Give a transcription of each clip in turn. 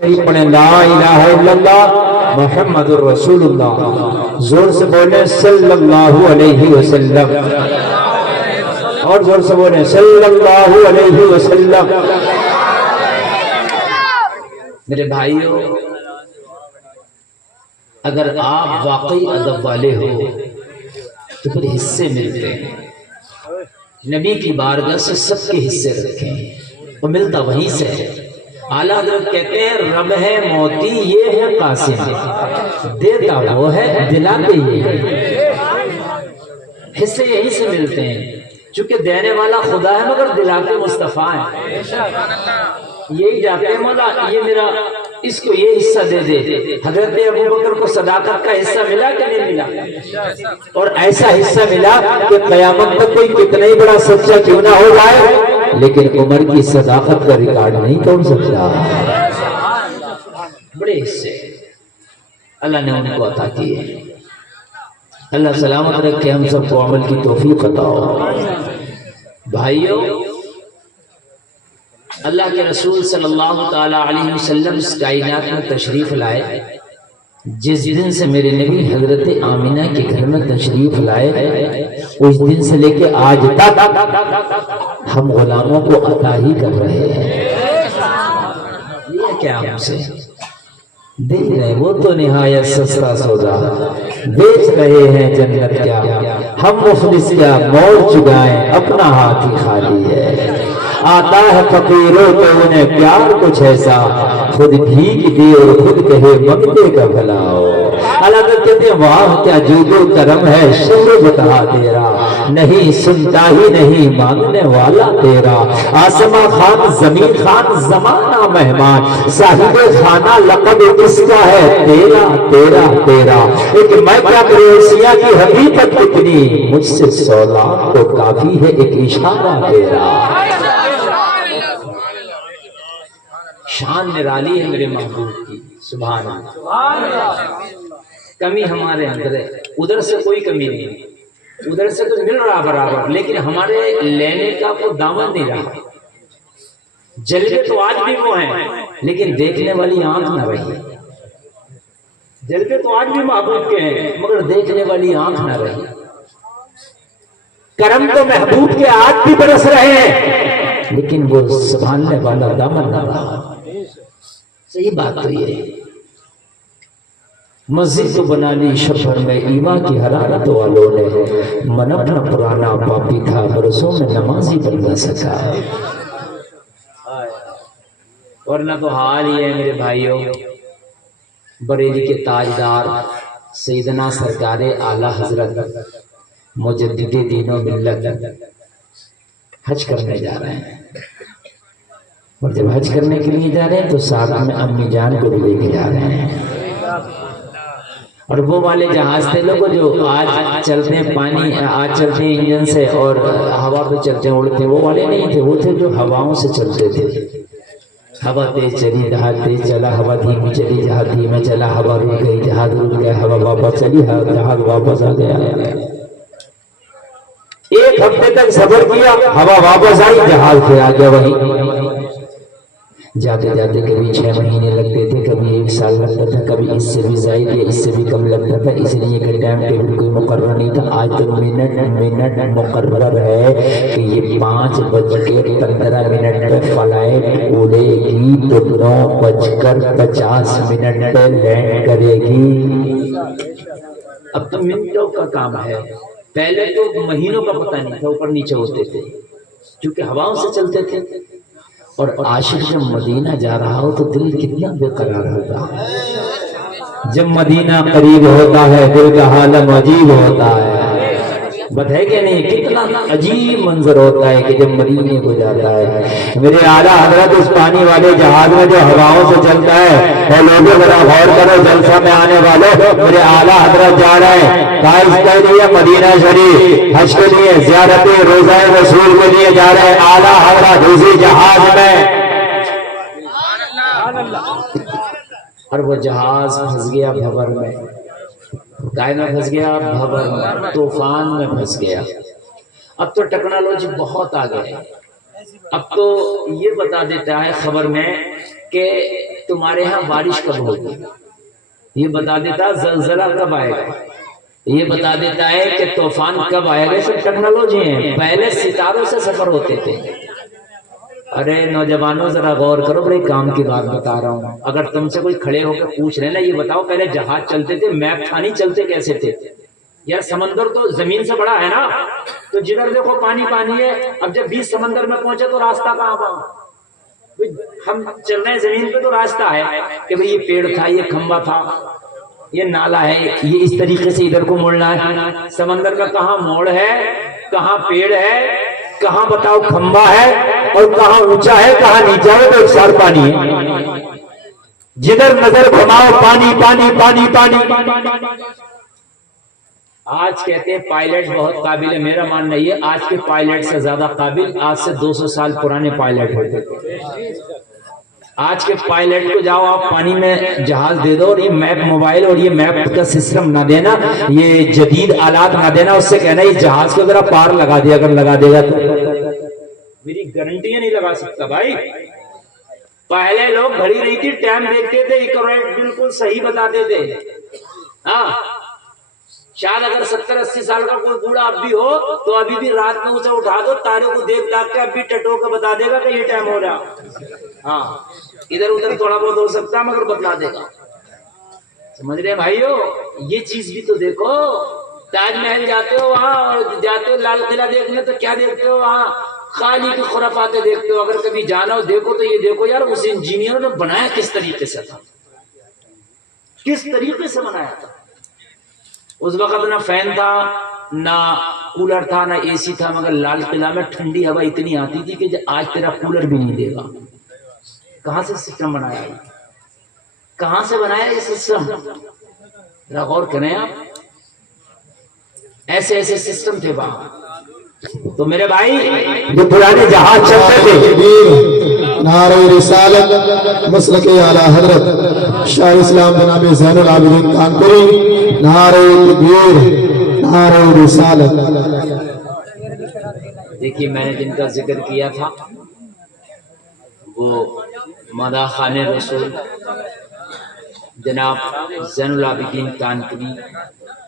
پڑھیں لا الہ الا اللہ محمد الرسول اللہ، زور سے بولیں صلی اللہ علیہ وسلم، اور زور سے بولیں صلی اللہ علیہ وسلم۔ میرے بھائیوں، اگر آپ واقعی ادب والے ہو تو پھر حصے ملتے ہیں۔ نبی کی بارگاہ سے سب کے حصے رکھیں، وہ ملتا وہیں سے ہے۔ اعلیٰ حضرت کہتے ہیں رب ہے موتی یہ ہے قاسم، دیتا وہ ہے دلاتے یہ ہے۔ حصے یہیں سے ملتے ہیں، چونکہ دینے والا خدا ہے مگر دلاتے مصطفیٰ ہیں۔ یہی جاتے ہیں مولا یہ میرا اس کو یہ حصہ دے دے۔ حضرت ابو بکر کو صداقت کا حصہ ملا کہ نہیں ملا؟ اور ایسا حصہ ملا کہ قیامت تک کوئی کتنا ہی بڑا سچا کیوں نہ ہو جائے لیکن عمر کی صداقت کا ریکارڈ نہیں توڑ سکتا۔ بڑے حصے اللہ نے ان کو عطا کیے۔ اللہ سلامت رکھے، ہم سب کو عمل کی توفیق عطا ہو۔ بھائیوں، اللہ کے رسول صلی اللہ تعالی علیہ وسلم اس کائنات میں تشریف لائے جس دن سے میرے نبی حضرت آمینہ کے گھر میں تشریف لائے، اس دن سے لے کے آج تک ہم غلاموں کو عطا ہی کر رہے ہیں۔ یہ کیا ہم سے دیکھ رہے ہیں، وہ تو نہایت سستا سودا بیچ رہے ہیں جنت کیا، ہم مفلس کیا مول چکائیں اپنا ہاتھ ہی خالی ہے۔ آتا ہے فقیروں تو انہیں پیار کچھ ایسا، خود بھیگ دے اور خود کہے منگتے کا بھلا ہو۔ اللہ کہتے ہیں واہ کیا جود و کرم ہے شہر بتا تیرا، نہیں سنتا ہی نہیں مانگنے والا تیرا۔ آسماں خان زمین خان زمانہ مہمان، صاحب خانہ لقب کس کا ہے تیرا تیرا تیرا۔ ایک میں کیا کریسیاں کی حقیقت کتنی، مجھ سے سولاد تو کافی ہے ایک اشارہ تیرا۔ شان نرالی ہے میرے محبوب کی، سبحان اللہ۔ کمی ہمارے اندر ہے، ادھر سے کوئی کمی نہیں، ادھر سے تو مل رہا برابر، لیکن ہمارے لینے کا کوئی دامن نہیں رہا۔ جلوے تو آج بھی وہ ہیں لیکن دیکھنے والی آنکھ نہ رہی۔ جلوے تو آج بھی محبوب کے ہیں مگر دیکھنے والی آنکھ نہ رہی۔ کرم تو محبوب کے آج بھی برس رہے ہیں لیکن وہ سنبھالنے والا دامن نہ رہا۔ صحیح بات تو یہ ہے۔ مسجد تو بنا لی شفر میں ایمان کی حرارت والوں نے، من اپنا پرانا پاپی تھا برسوں میں نمازی بن نہ سکا۔ ورنہ تو حال ہی ہے میرے بھائیوں، بریلی کے تاجدار سیدنا سرکار اعلیٰ حضرت مجدد دین و ملت حج کرنے جا رہے ہیں، اور جب حج کرنے کے لیے جا رہے ہیں تو ساتھ میں امی جان کو بھی لے کے جا رہے ہیں۔ اور وہ والے جہاز تھے لوگوں جو آج چلتے ہیں پانی، آج چلتے ہیں انجن سے اور ہوا پہ چلتے ہیں اڑتے ہیں، وہ والے نہیں تھے، وہ تھے جو ہواؤں سے چلتے تھے۔ ہوا تیز چلی جہاز تیز چلا، ہوا دھیمی چلی جہاز دھیمے چلا، ہوا رک گئی جہاز رک گیا، ہوا واپس چلی جہاز واپس آ گیا۔ ایک ہفتے تک سفر کیا، ہوا واپس آئی جہاز پھر آ گیا وہیں۔ جاتے جاتے کبھی 6 مہینے لگتے تھے، کبھی 1 سال لگتا تھا، کبھی اس سے بھی زائد یا اس سے بھی کم لگتا تھا، اس لیے کہ ٹائم ٹیبل کوئی مقرر نہیں تھا۔ آج تو منٹ مقرر ہے کہ یہ 5:15 پہ فلائٹ اڑے گی تو 9:50 پہ لینڈ کرے گی۔ اب تو منٹوں کا کام ہے، پہلے تو مہینوں کا پتہ نہیں تھا، اوپر نیچے ہوتے تھے کیونکہ ہواؤں سے چلتے تھے۔ اور عاشق جب مدینہ جا رہا ہو تو دل کتنا بے قرار ہوتا ہے، جب مدینہ قریب ہوتا ہے دل کا عالم عجیب ہوتا ہے۔ بات ہے کہ نہیں، کتنا عجیب منظر ہوتا ہے کہ جب مدینے کو جاتا ہے۔ میرے اعلیٰ حضرت اس پانی والے جہاز میں جو ہواؤں سے چلتا ہے، اے لوگوں ذرا غور کرو، جلسہ میں آنے والے میرے اعلیٰ حضرت جا رہے ہیں قائد کے لیے مدینہ شریف، حج کے لیے، زیارت روضہ رسول کے لیے جا رہے ہیں اعلیٰ حضرت اسی جہاز میں، اور وہ جہاز پھنس گیا بھور میں، گائے میں پھنس گیا، بھور میں، طوفان میں پھنس گیا۔ اب تو ٹیکنالوجی بہت آگے ہے، اب تو یہ بتا دیتا ہے خبر میں کہ تمہارے ہاں بارش کب ہوگی، یہ بتا دیتا ہے زلزلہ کب آئے گا، یہ بتا دیتا ہے کہ طوفان کب آئے گا. سب ٹیکنالوجی ہے. پہلے ستاروں سے سفر ہوتے تھے. ارے نوجوانوں ذرا غور کرو، بڑے کام کی بات بتا رہا ہوں. اگر تم سے کوئی کھڑے ہو کر پوچھ رہے نا یہ بتاؤ پہلے جہاز چلتے تھے، میپ تھا نہیں، چلتے کیسے تھے؟ یار سمندر تو زمین سے بڑا ہے نا، تو جدھر دیکھو پانی پانی ہے. اب جب بیچ سمندر میں پہنچے تو راستہ کہاں پاؤں؟ ہم چل رہے ہیں زمین پہ تو راستہ ہے کہ بھئی یہ پیڑ تھا، یہ کھمبا تھا، یہ نالا ہے، یہ اس طریقے سے ادھر کو موڑنا ہے. سمندر کا کہاں موڑ ہے، کہاں پیڑ ہے، کہاں بتاؤ کھمبا ہے، اور کہاں اونچا ہے کہاں نیچا ہے، تو ایک سار پانی ہے. جدھر نظر گھماؤ پانی پانی پانی پانی. آج کہتے ہیں پائلٹ بہت قابل ہے، میرا ماننا یہ آج کے پائلٹ سے زیادہ قابل آج سے 200 سال پرانے پائلٹ ہوتے تھے. آج کے پائلٹ کو جاؤ آپ پانی میں جہاز دے دو اور یہ میپ موبائل اور یہ میپ کا سسٹم نہ دینا، یہ جدید آلات نہ دینا، اس سے کہنا یہ جہاز کو ذرا پار لگا دیا، اگر لگا دے گا تو میری گارنٹی نہیں لگا سکتا بھائی. پہلے لوگ گھڑی رہی تھی ٹائم دیکھتے تھے، ایکوریٹ بالکل صحیح بتاتے تھے. ہاں شاید اگر 70-80 سال کا کوئی بوڑھا اب بھی ہو تو ابھی بھی رات میں اسے اٹھا دو، تاروں کو دیکھ داکھ کے اب بھی ٹٹو کا بتا دے گا کہ یہ ٹائم ہو رہا. ہاں ادھر ادھر تھوڑا بہت ہو سکتا ہے مگر بتلا دے گا. سمجھ رہے بھائیو؟ یہ چیز بھی تو دیکھو. تاج محل جاتے ہو، وہاں جاتے ہو لال قلعہ دیکھنے تو کیا دیکھتے ہو؟ وہاں خالی کی خرافاتیں دیکھتے ہو. اگر کبھی جانا ہو دیکھو تو یہ دیکھو یار اس انجینئر نے بنایا کس طریقے سے تھا، کس طریقے سے بنایا تھا. اس وقت نہ فین تھا، نہ کولر تھا، نہ اے سی تھا، مگر لال قلعہ میں ٹھنڈی ہوا اتنی آتی تھی کہ آج تیرا کولر بھی نہیں دے گا. کہاں سے سسٹم بنایا، کہاں سے بنایا یہ سسٹم؟ ذرا غور کریں آپ. ایسے ایسے سسٹم تھے وہاں. تو میرے بھائی جو پرانے جہاز چلتے تھے، نعرہ رسالت مسلک اعلی حضرت شاہ اسلام جناب زین العابدین کانپوری، نعرہ تکبیر، نعرہ رسالت. دیکھیے میں نے جن کا ذکر کیا تھا وہ مداح خان رسول جناب زین العابدین کانپوری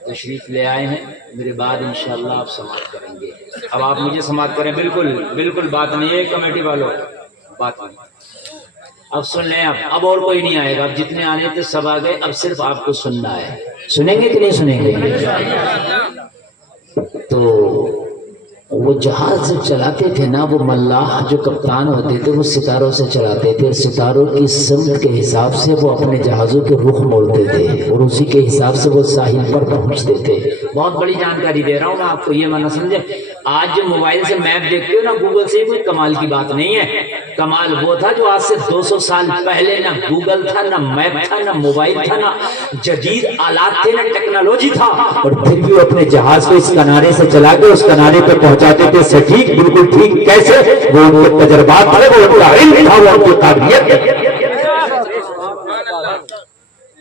تشریف لے آئے ہیں. میرے بعد انشاءاللہ آپ سماعت کریں گے. اب آپ مجھے سماعت کریں، بالکل بالکل بات نہیں ہے کمیٹی والوں، بات نہیں. اب سن لیں اب اور کوئی نہیں آئے گا. اب جتنے آنے تھے سب آ گئے، اب صرف آپ کو سننا ہے. سنیں گے کہ نہیں سنیں گے؟ تو وہ جہاز جب چلاتے تھے نا، وہ ملاح جو کپتان ہوتے تھے وہ ستاروں سے چلاتے تھے، اور ستاروں کی سمت کے حساب سے وہ اپنے جہازوں کے رخ موڑتے تھے، اور اسی کے حساب سے وہ ساحل پر پہنچتے تھے. بہت بڑی جانکاری دے رہا ہوں میں آپ کو، یہ مانا سمجھے. آج جو موبائل سے میپ دیکھتے ہو نا گوگل سے، کوئی کمال کی بات نہیں ہے. کمال وہ تھا جو آج سے 200 سال پہلے نہ گوگل تھا، نہ میپ تھا، نہ موبائل تھا، نہ جدید آلات تھے، نہ ٹیکنالوجی تھا، اور پھر بھی وہ اپنے جہاز کو اس کنارے سے چلا کے اس کنارے پہ پہنچاتے تھے سٹھیک، بالکل ٹھیک. کیسے؟ وہ ان کے تجربات تھے، وہ ان کا علم تھا، وہ ان کی قابلیت.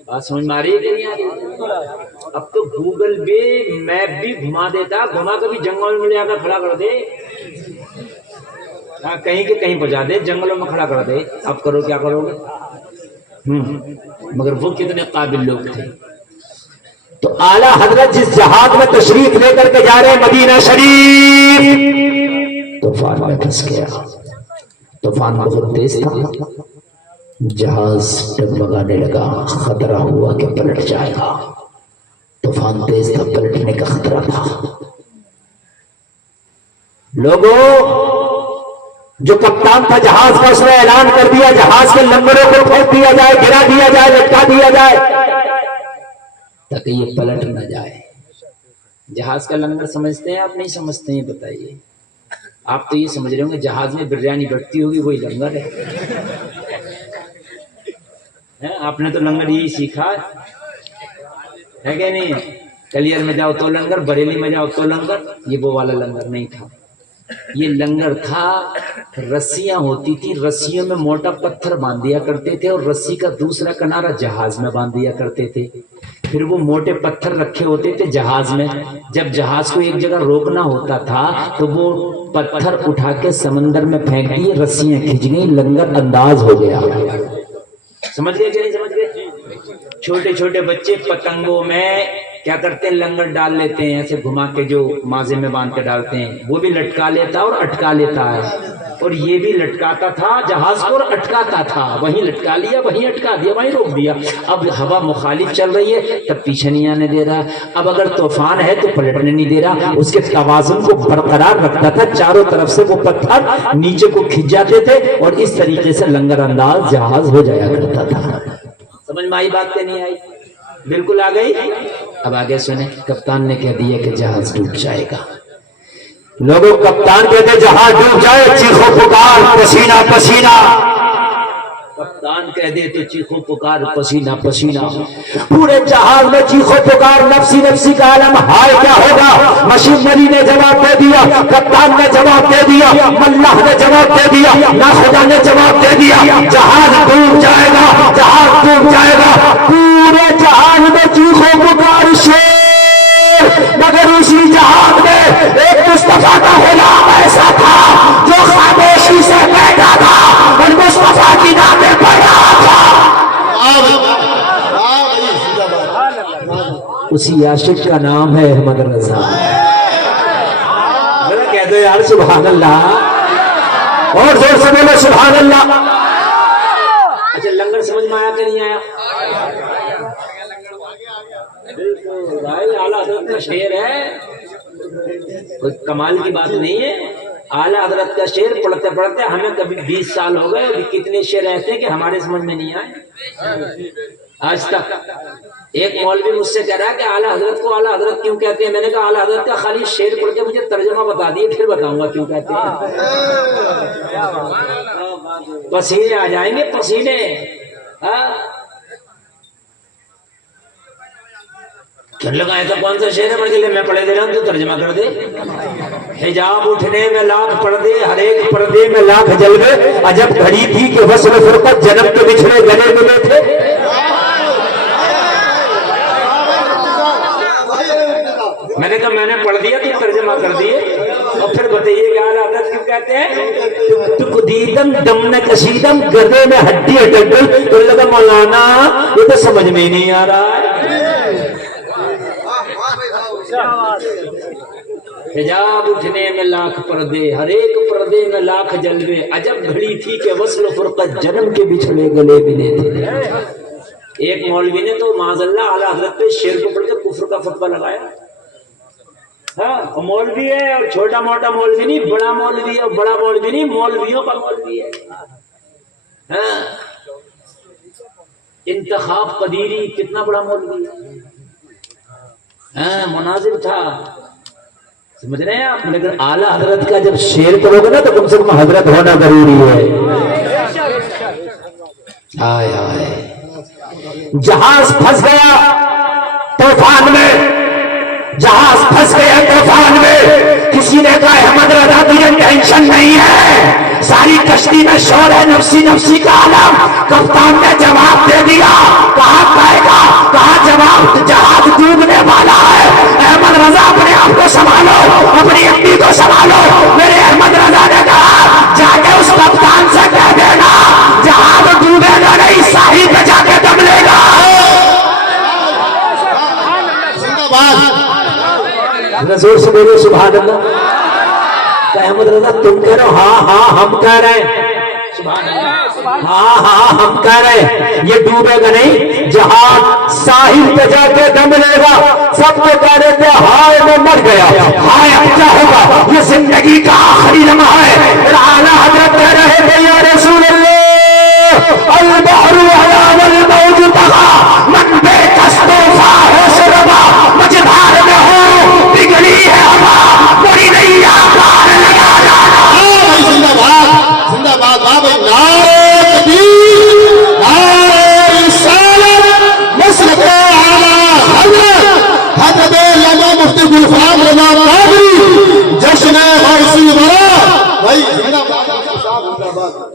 بات سمجھ میں آ رہی ہے کہ نہیں آ رہی؟ اب تو گوگل بھی میپ بھی گھما دیتا، گھما کبھی جنگل میں لے آ کر کھڑا کر دے، کہیں کے کہیں پہنچا دے، جنگلوں میں کھڑا کر دے. اب کرو کیا کرو گے؟ مگر وہ کتنے قابل لوگ تھے. تو اعلیٰ حضرت جس جہاز میں تشریف لے کر کے جا رہے ہیں مدینہ شریف، طوفان میں پھنس گیا. طوفان بہت تیز تھا، جہاز ڈگمگانے لگا، خطرہ ہوا کہ پلٹ جائے گا. طوفان تیز تھا، پلٹنے کا خطرہ تھا. لوگوں جو کپتان تھا جہاز کا، اس نے اعلان کر دیا جہاز کے لنگروں کو پھینک دیا جائے، گرا دیا جائے، لٹکا دیا جائے تاکہ یہ پلٹ نہ جائے. جہاز کا لنگر سمجھتے ہیں آپ نہیں سمجھتے ہیں بتائیے؟ آپ تو یہ سمجھ رہے ہوں گے جہاز میں بریانی بٹتی ہوگی وہی لنگر ہے. آپ نے تو لنگر یہی سیکھا ہے کہ نہیں؟ کلیئر میں جاؤ تو لنگر، بریلی میں جاؤ تو لنگر. یہ وہ والا لنگر نہیں تھا. یہ لنگر تھا، رسیاں ہوتی تھی، رسیوں میں موٹا پتھر باندھ دیا کرتے تھے، اور رسی کا دوسرا کنارہ جہاز میں باندھ دیا کرتے تھے. پھر وہ موٹے پتھر رکھے ہوتے تھے جہاز میں. جب جہاز کو ایک جگہ روکنا ہوتا تھا تو وہ پتھر اٹھا کے سمندر میں پھینک دیے، رسیاں کھینچ گئی، لنگر انداز ہو گیا. سمجھ گئے کہ نہیں سمجھ گئے؟ چھوٹے چھوٹے بچے پتنگوں میں کیا کرتے ہیں، لنگر ڈال لیتے ہیں ایسے گھما کے، جو مازے میں باندھ کے ڈالتے ہیں، وہ بھی لٹکا لیتا ہے اور اٹکا لیتا ہے، اور یہ بھی لٹکاتا تھا جہاز کو اور اٹکاتا تھا، وہیں لٹکا لیا وہیں اٹکا دیا وہیں روک دیا۔ اب ہوا مخالف چل رہی ہے تب پیچھے نہیں آنے دے رہا، اب اگر طوفان ہے تو پلٹنے نہیں دے رہا، اس کے توازن کو برقرار رکھتا تھا، چاروں طرف سے وہ پتھر نیچے کو کھنچ جاتے تھے اور اس طریقے سے لنگر انداز جہاز ہو جایا کرتا تھا۔ سمجھ میں آئی بات کہ نہیں آئی؟ بالکل آ گئی۔ اب آگے سنیں، کپتان نے کہہ دیا کہ جہاز ڈوب جائے گا۔ لوگوں، کپتان کہتے جہاز ڈوب جائے، چیخو پکار پسینہ پسینہ، کپتان کہہ دے تو چیخو پکار پسینہ پسینہ، پورے جہاز میں چیخو پکار، نفسی نفسی کا عالم، ہائے کیا ہوگا؟ مشینری نے جواب دے دیا، کپتان نے جواب دے دیا، ملاح نے جواب دے دیا، ناخدا نے جواب دے دیا، جہاز ڈوب جائے گا، جہاز ڈوب جائے گا۔ پورے جہاز میں چیخو پکار شیر، مگر اسی جہاز میں ایک مصطفیٰ کا غلام ایسا تھا جو خاموشی سے بیٹھا تھا اور مصطفیٰ کی نامیں پڑھ رہا تھا۔ اسی عاشق کا نام ہے احمد رضا۔ ذرا کہہ دو یار سبحان اللہ، اور زور سے بولو سبحان اللہ۔ اچھا، لنگر سمجھ میں آیا کہ نہیں آیا؟ بھائی اعلیٰ حضرت کا شعر ہے، کوئی کمال کی بات نہیں ہے۔ اعلیٰ حضرت کا شعر پڑھتے پڑھتے ہمیں کبھی 20 سال ہو گئے، ابھی کتنے شعر ایسے کہ ہمارے سمجھ میں نہیں آئے آج تک۔ ایک مولوی مجھ سے کہہ رہا ہے کہ اعلیٰ حضرت کو اعلیٰ حضرت کیوں کہتے ہیں؟ میں نے کہا اعلیٰ حضرت کا خالی شعر پڑھ کے مجھے ترجمہ بتا دیے، پھر بتاؤں گا کیوں کہتے ہیں۔ پسینے آ جائیں گے، پسینے۔ کیا لگا ایسا کون سا شعر ہے مجھے لے میں پڑھے دے رہا ہوں تو ترجمہ کر دے۔ حجاب اٹھنے میں لاکھ پردے، ہر ایک پردے میں لاکھ جلوے، عجب گھڑی تھی کہ وصل فرقت جنم کے بچھڑے گلے ملے تھے۔ میں نے کہا میں نے پڑھ دیا تو ترجمہ کر دیے، اور پھر بتائیے کہ اعلیٰ حضرت کیوں کہتے ہیں؟ تک دیدم دم نہ کشیدم، گردے میں ہڈی اٹک گئی۔ تو لگا مولانا یہ تو سمجھ میں ہی نہیں آ رہا ہے۔ حجاب اٹھنے میں لاکھ پردے، ہر ایک پردے میں لاکھ جلوے، عجب گھڑی تھی کہ وصل فرقت جنم کے بچھڑے گلے ملے تھے۔ ایک مولوی نے تو معاذ اللہ اعلیٰ حضرت پہ شعر کو پڑھ کے کفر کا فتویٰ لگایا۔ ہاں، مولوی ہے اور چھوٹا موٹا مولوی نہیں، بڑا مولوی ہے اور بڑا مولوی نہیں، مولویوں کا مولوی ہے۔ ہاں، انتخاب قدیری کتنا بڑا مولوی ہے، ہاں مناظر تھا، سمجھ رہے ہیں آپ؟ لیکن اعلیٰ حضرت کا جب شعر پڑھو گے نا تو کم سے کم حضرت ہونا ضروری ہے۔ آئے آئے، جہاز پھنس گیا طوفان میں، جہاز پھنس گیا طوفان میں، کسی نے کہا احمد رضا تجھے ٹینشن نہیں ہے، ساری کشتی میں شور ہے، نفسی نفسی کا عالم۔ کپتان نے جواب دے دیا، کہا کہے گا، کہا جواب، جہاز ڈوبنے والا ہے، احمد رضا اپنے آپ کو سنبھالو، اپنی اپنی کو سنبھالو۔ میرے احمد رضا نے کہا جا کے اس کپتان سے کہہ دینا جہاز ڈوبے گا نہیں، ساحل پہ جا کے دم لے گا۔ زور سے بولو سبحان اللہ۔ کہ احمد رضا تم کہہ رہے ہو؟ ہاں ہاں ہم کہہ رہے ہیں، سبحان اللہ، ہاں ہاں ہم کہہ رہے ہیں یہ ڈوبے گا نہیں، جہاز ساحل پہ جا کے دم لے گا۔ سب کو کہہ رہے تھے ہائے میں مر گیا، ہائے اب کیا ہوگا، یہ زندگی کا آخری لمحہ ہے۔ اعلیٰ حضرت کہہ رہے تھے یا رسول اللہ، البحر علا والموج طغى، من بے کس طوفا ہو شربا، مجھار میں ہو بگڑی ہے ہوا، بڑی نیا پار لگا جانا۔ زندہ باد، زندہ باد، بابا نعرہ تکبیر، نعرہ رسالت، مسلک اعلیٰ حضرت حضرت علامہ مفتی گلفام رضا قادری، جشن غوثی ورا۔ بھائی زندہ باد، زندہ باد،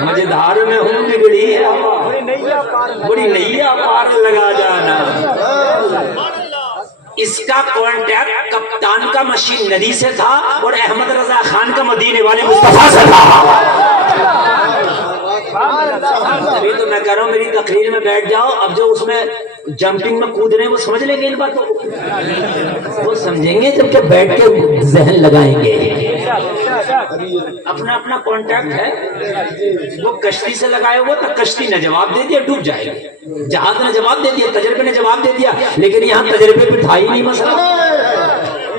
مجھار میں ہوں بگڑی ہے ہوا، بڑی نیا پار لگا جانا۔ اس کا کانٹیکٹ کپتان کا مشینری سے تھا اور احمد رضا خان کا مدینے والے مصطفیٰ سے تھا۔ ابھی تو میں کہہ رہا ہوں میری تقریر میں بیٹھ جاؤ، اب جو اس میں جمپنگ میں کود رہے ہیں وہ سمجھ لیں گے ان باتوں کو، وہ سمجھیں گے جب کہ بیٹھ کے ذہن لگائیں گے۔ اپنا اپنا کانٹیکٹ ہے، وہ کشتی سے لگائے ہوا تو کشتی نے جواب دے دیا ڈوب جائے گی، جہاز نے جواب دے دیا، تجربے نے جواب دے دیا، لیکن یہاں تجربے پہ تھا ہی نہیں مسئلہ۔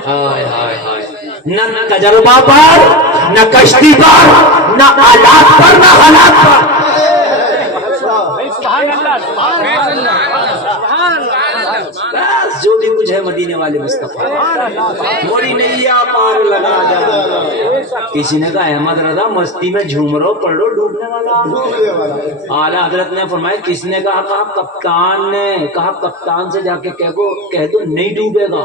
ہائے ہائے ہائے، نہ تجربہ پر، نہ کشتی پر، نہ آلات پر، نہ حالات پر۔ بس جو بھی کچھ ہے مدینے والے مصطفیٰ، موری نیا پار لگا جا۔ کسی نے کہا احمد رضا مستی میں جھوم رہو، پڑھ لو ڈوبنے والا۔ اعلیٰ حضرت نے فرمایا کس نے کہا؟ کہا کپتان نے، کہا کپتان سے جا کے کہہ دو نہیں ڈوبے گا۔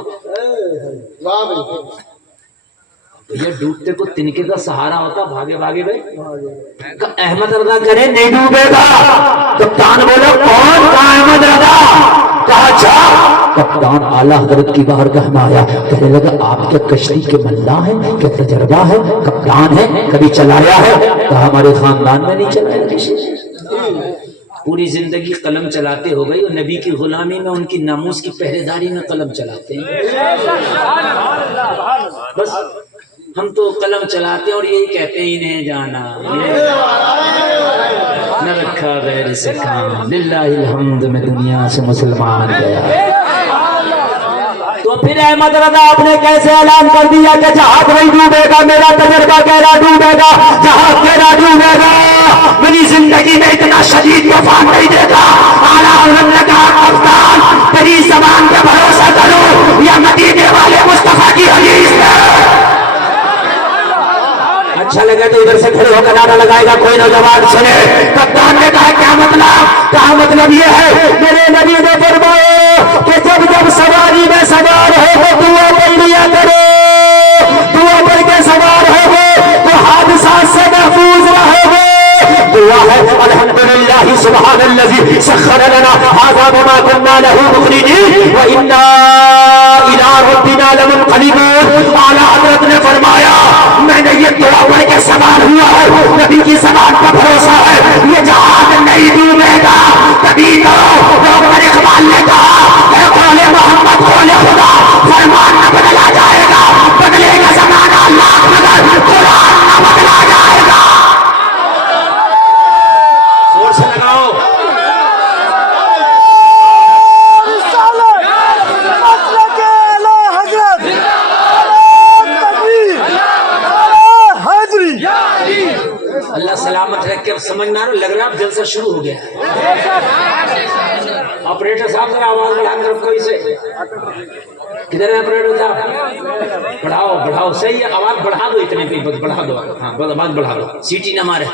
یہ ڈوبتے کو تنکے کا سہارا ہوتا، بھاگے بھاگے گئے۔ احمد رضا کرے نہیں ڈوبے گا، کپتان بولو کون؟ کہا احمد رضا۔ کہا اچھا۔ کپتان اعلیٰ حضرت کی بارگاہ میں آیا، کہنے لگا آپ کیا کشتی کے ملا ہے؟ کیا تجربہ ہے؟ کپتان ہے؟ کبھی چلایا ہے؟ کہا ہمارے خاندان میں نہیں چلایا کسی نے۔ پوری زندگی قلم چلاتے ہو گئی، اور نبی کی غلامی میں ان کی ناموس کی پہرے داری میں قلم چلاتے ہیں۔ بس ہم تو قلم چلاتے ہیں اور یہی کہتے ہی نہیں جانا، نہ رکھا غیر سے کام، للہ الحمد میں دنیا سے مسلمان گیا۔ تو پھر احمد رضا آپ نے کیسے اعلان کر دیا کہ جہاز نہیں ڈوبے گا، میرا تجربہ کہنا ڈوبے گا، جہاز کہنا ڈوبے گا، میری زندگی میں اتنا شدید طوفان نہیں دیکھا۔ اعلیٰ حضرت نے کہا کپتان تیری زبان پہ بھروسہ کرو یا مدینے والے مصطفیٰ کی حدیث ہے۔ اچھا لگا تو ادھر سے کھڑے ہو کر نعرہ لگائے گا کوئی نوجوان سنے۔ کپتان نے کہا کیا مطلب؟ کہا مطلب یہ ہے میرے نبی نے فرمایا کہ جب جب سواری میں سوار ہو تو دعا پڑھ لیا کرو، دعا پڑھ کے سوار ہو تو حادثات سے محفوظ رہو گے۔ دعا ہے الحمدللہ سبحان الذی سخر لنا ھذا وما كنا له مقرنین وانا الی ربنا لمنقلبون۔ اعلیٰ حضرت نے فرمایا میں نے یہ دعا پڑھ کے سوار ہوا ہے، نبی کی زبان پر بھروسہ ہے یہ جہاز نہیں ڈوبے گا۔ کبھی تو ڈاکٹر اقبال نے کہا اے قول محمد قول خدا، فرمان نہ بدلا جائے گا، بدلے گا زمانہ لاکھ مگر قرآن نہ بدلا جائے گا۔ زور سے لگاؤ۔ اللہ سلامت رکھ کے سمجھنا رہا، لگ رہا اب جلسہ شروع ہو گیا۔ آپریٹر صاحب ذرا آواز بڑھا کر کوئی سے، کدھر ہے آپریٹر صاحب؟ بڑھاؤ بڑھاؤ، صحیح ہے، آواز بڑھا دو، اتنے پہ بس بڑھا دو، ہاں آواز بڑھا دو، سیٹی نہ مارے۔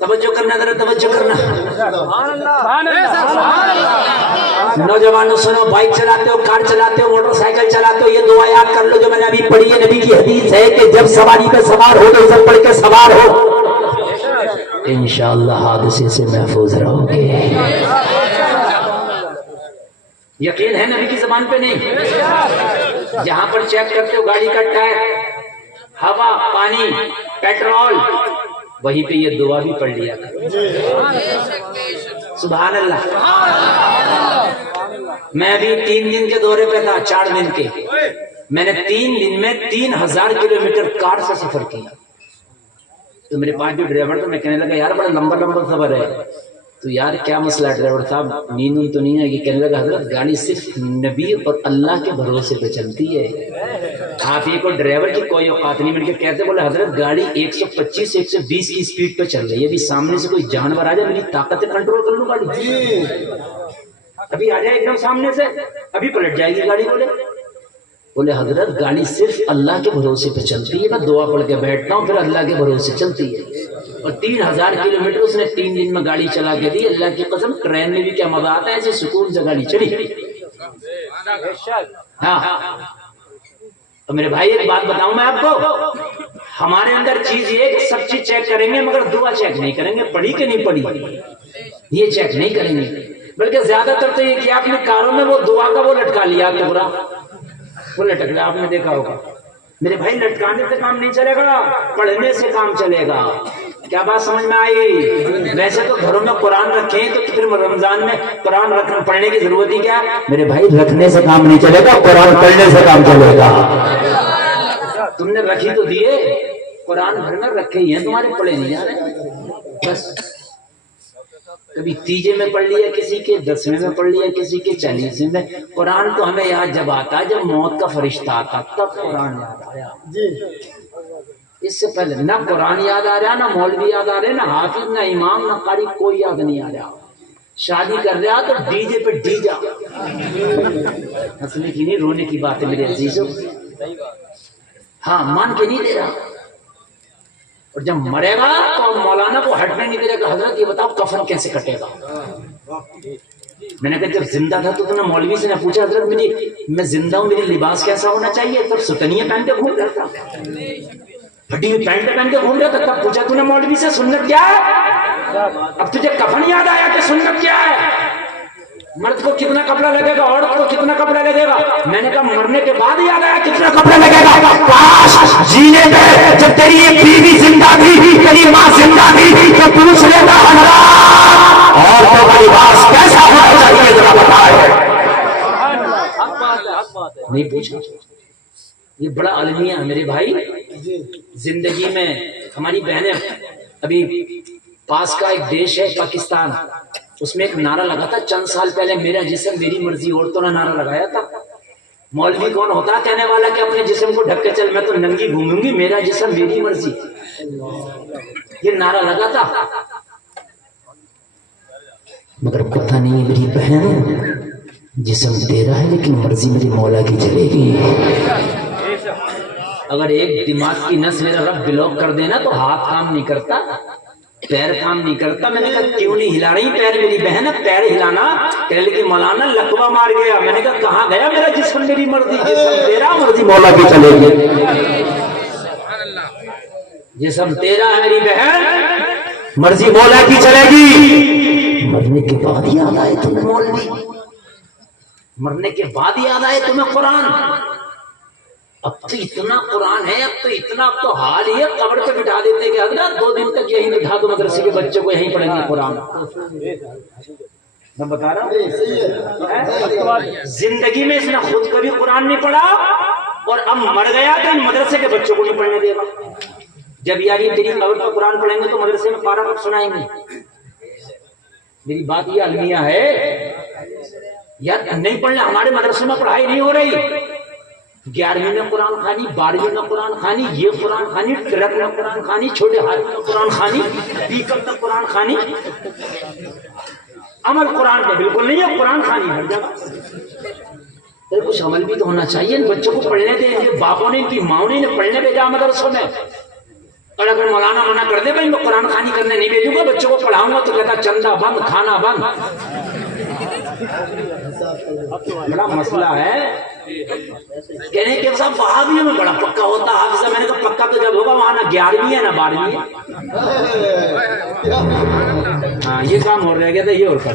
توجہ کرنا ذرا، توجہ کرنا۔ نوجوانوں سنو، بائک چلاتے ہو، کار چلاتے ہو، موٹر سائیکل چلاتے ہو، یہ دعا یاد کر لو جو میں نے ابھی پڑھی ہے۔ نبی کی حدیث ہے کہ جب سواری پہ سوار ہو تو اسے پڑھ کے سوار ہو، انشاءاللہ حادثے سے محفوظ رہو گے۔ یقین ہے نبی کی زبان پہ نہیں؟ جہاں پر چیک کرتے ہو گاڑی کا ٹائر، ہوا، پانی، پیٹرول، وہیں پہ یہ دعا بھی پڑھ لیا کرو۔ سبحان اللہ۔ میں بھی 3 دن کے دورے پہ تھا، 4 دن کے، میں نے 3 دن میں 3000 کلومیٹر کار سے سفر کیا۔ تو میرے پاس جو ڈرائیور تھا، میں کہنے لگا یار بڑا لمبا سفر ہے، تو یار کیا مسئلہ ہے ڈرائیور صاحب، نیند تو نہیں ہے؟ یہ کہنے لگا حضرت گاڑی صرف نبی اور اللہ کے بھروسے پہ چلتی ہے، آپ یہ کو ڈرائیور کی کوئی اوقات نہیں۔ مل کے کہتے بولے حضرت گاڑی 125 120 کی سپیڈ پہ چل رہی ہے، ابھی سامنے سے کوئی جانور آ جائے میری طاقت کنٹرول کر لوں گاڑی، ابھی آ جائے ایک دم سامنے سے ابھی پلٹ جائے گی گاڑی۔ بولے حضرت گاڑی صرف اللہ کے بھروسے پہ چلتی ہے، میں دعا پڑھ کے بیٹھتا ہوں پھر اللہ کے بھروسے چلتی ہے۔ اور 3000 کلومیٹر اس نے 3 دن میں گاڑی چلا کے دی، اللہ کی قسم ٹرین میں بھی کیا مزہ آتا ہے، ایسے سکون سے گاڑی چلی۔ ہاں تو میرے بھائی ایک بات بتاؤں میں آپ کو، ہمارے اندر چیز یہ ہے کہ سب چیز چیک کریں گے مگر دعا چیک نہیں کریں گے، پڑھی کہ نہیں پڑھی یہ چیک نہیں کریں گے، بلکہ زیادہ تر تو یہ کہ آپ نے کاروں میں وہ دعا کا وہ لٹکا لیا پورا، وہ لٹک لیا، آپ نے دیکھا ہوگا۔ میرے بھائی لٹکانے سے کام نہیں چلے گا، پڑھنے سے کام چلے گا۔ کیا بات سمجھ میں آئی؟ ویسے تو گھروں میں قرآن رکھیں تو پھر رمضان میں قرآن پڑھنے کی ضرورت ہی کیا؟ میرے بھائی رکھنے سے کام نہیں چلے گا، قرآن پڑھنے سے کام چلے گا۔ تم نے رکھی تو دیے، قرآن گھر میں رکھے ہی ہیں تمہارے، پڑھے نہیں جا رہے بس۔ کبھی تیجے میں پڑھ لیا کسی کے، 10ویں میں پڑھ لیا کسی کے، 40ویں میں۔ قرآن تو ہمیں یاد جب آتا ہے جب موت کا فرشتہ آتا تب قرآن یاد آیا، اس سے پہلے نہ قرآن یاد آ رہا، نہ مولوی یاد آ رہے، نہ حافظ، نہ امام، نہ قاری، کوئی یاد نہیں آ رہا۔ شادی کر رہا تو ڈی جے پہ ڈی جا، ہنسنے کی نہیں رونے کی بات ہے میرے عزیزوں۔ ہاں مان کے نہیں دے رہا، اور جب مرے گا تو مولانا کو ہٹنے نہیں دے رہا کہ حضرت یہ بتاؤ کفن کیسے کٹے گا۔ میں نے کہا جب زندہ تھا تو نے مولوی سے نے پوچھا حضرت میں زندہ ہوں، میری لباس کیسا ہونا چاہیے؟ تب ستنیاں پہن کے گھوم رہا تھا، پھٹی ہوئی پینٹ پہن کے گھوم رہا تھا، تب پوچھا تو نے مولوی سے سنت کیا ہے؟ اب تجھے کفن یاد آیا کہ سنت کیا ہے؟ مرد کو کتنا کپڑا لگے گا، عورت کو کتنا کپڑا لگے گا؟ میں نے کہا مرنے کے بعد یاد آیا کتنا کپڑا لگے گا۔ کاش جینے میں جب تیری ایک بیوی زندہ تھی، تیری ماں زندہ تھی، تو پوچھ لیتا حضرات عورتوں کا لباس کیسا ہونا چاہیے ذرا بتائے۔ نہیں پوچھا، یہ بڑا المیہ ہے میرے بھائی۔ زندگی میں ہماری بہنیں، ابھی پاس کا ایک دیش ہے پاکستان، اس میں ایک نعرہ لگا تھا چند سال پہلے، میرا جسم میری مرضی، عورتوں نے نعرہ لگایا تھا۔ مولوی کون ہوتا کہنے والا کہ اپنے جسم کو ڈھک کے چل، میں تو ننگی گھوموں گی، میرا جسم میری مرضی، یہ نعرہ لگا تھا۔ مگر پتہ نہیں میری بہن، جسم تیرا ہے لیکن مرضی میری مولا کی چلے گی۔ اگر ایک دماغ کی نس میرا رب بلاک کر دینا تو ہاتھ کام نہیں کرتا، پیر کام نہیں کرتا۔ میں نے کہا کیوں نہیں ہلا رہی پیر میری بہن؟ پیر ہلانا، کہنے لگی مولانا لقوہ مار گیا۔ میں نے کہا کہاں گیا میرا جسم میری مرضی؟ جسم تیرا، مرضی مولا کی چلے گی۔ جسم تیرا ہے میری بہن، مرضی مولا کی چلے گی۔ مرنے کے بعد یاد آئے تمہیں مولوی، مرنے کے بعد یاد آئے تمہیں قرآن۔ اب تو اتنا قرآن ہے، اب تو اتنا، اب تو حال ہی ہے قبر پہ بٹھا دیتے کہ حضرت 2 دن تک یہیں بٹھا دو، مدرسے کے بچوں کو یہیں پڑھیں گے قرآن۔ میں بتا رہا ہوں زندگی میں اس نے خود کبھی قرآن نہیں پڑھا، اور اب مر گیا تو ان مدرسے کے بچوں کو نہیں پڑھنے دے گا۔ جب یار یہ تیری قبر پہ قرآن پڑھیں گے تو مدرسے میں پارہ کب سنائیں گے؟ میری بات یہ المیہ ہے یار، نہیں پڑھنا، ہمارے مدرسے میں پڑھائی نہیں ہو رہی۔ 11ویں میں قرآن خوانی، 12ویں میں قرآن خوانی، یہ قرآن خوانی، ٹرک میں قرآن خوانی، چھوٹے ہاتھ میں قرآن خوانی، پیکل میں قرآن خوانی۔ عمل قرآن پہ بالکل نہیں ہے، قرآن خوانی ہر جگہ۔ کچھ عمل بھی تو ہونا چاہیے، ان بچوں کو پڑھنے دیں، ان کے باپوں نے، ان کی ماؤں نے انہیں پڑھنے بھیجا مدرسوں میں۔ اور اگر مولانا منع کر دے بھائی میں قرآن خوانی کرنے نہیں بھیجوں گا، بچوں کو پڑھاؤں گا، تو کہتا چندہ بند، کھانا بند۔ بڑا مسئلہ ہے۔ کہنے کہ صاحب وہابیوں میں بڑا پکا ہوتا حافظہ۔ میں نے کہا پکا تو جب ہوگا وہاں نہ 11ویں ہے نہ 12ویں ہے۔ ہاں یہ کام ہو رہ گیا تھا، یہ اور کر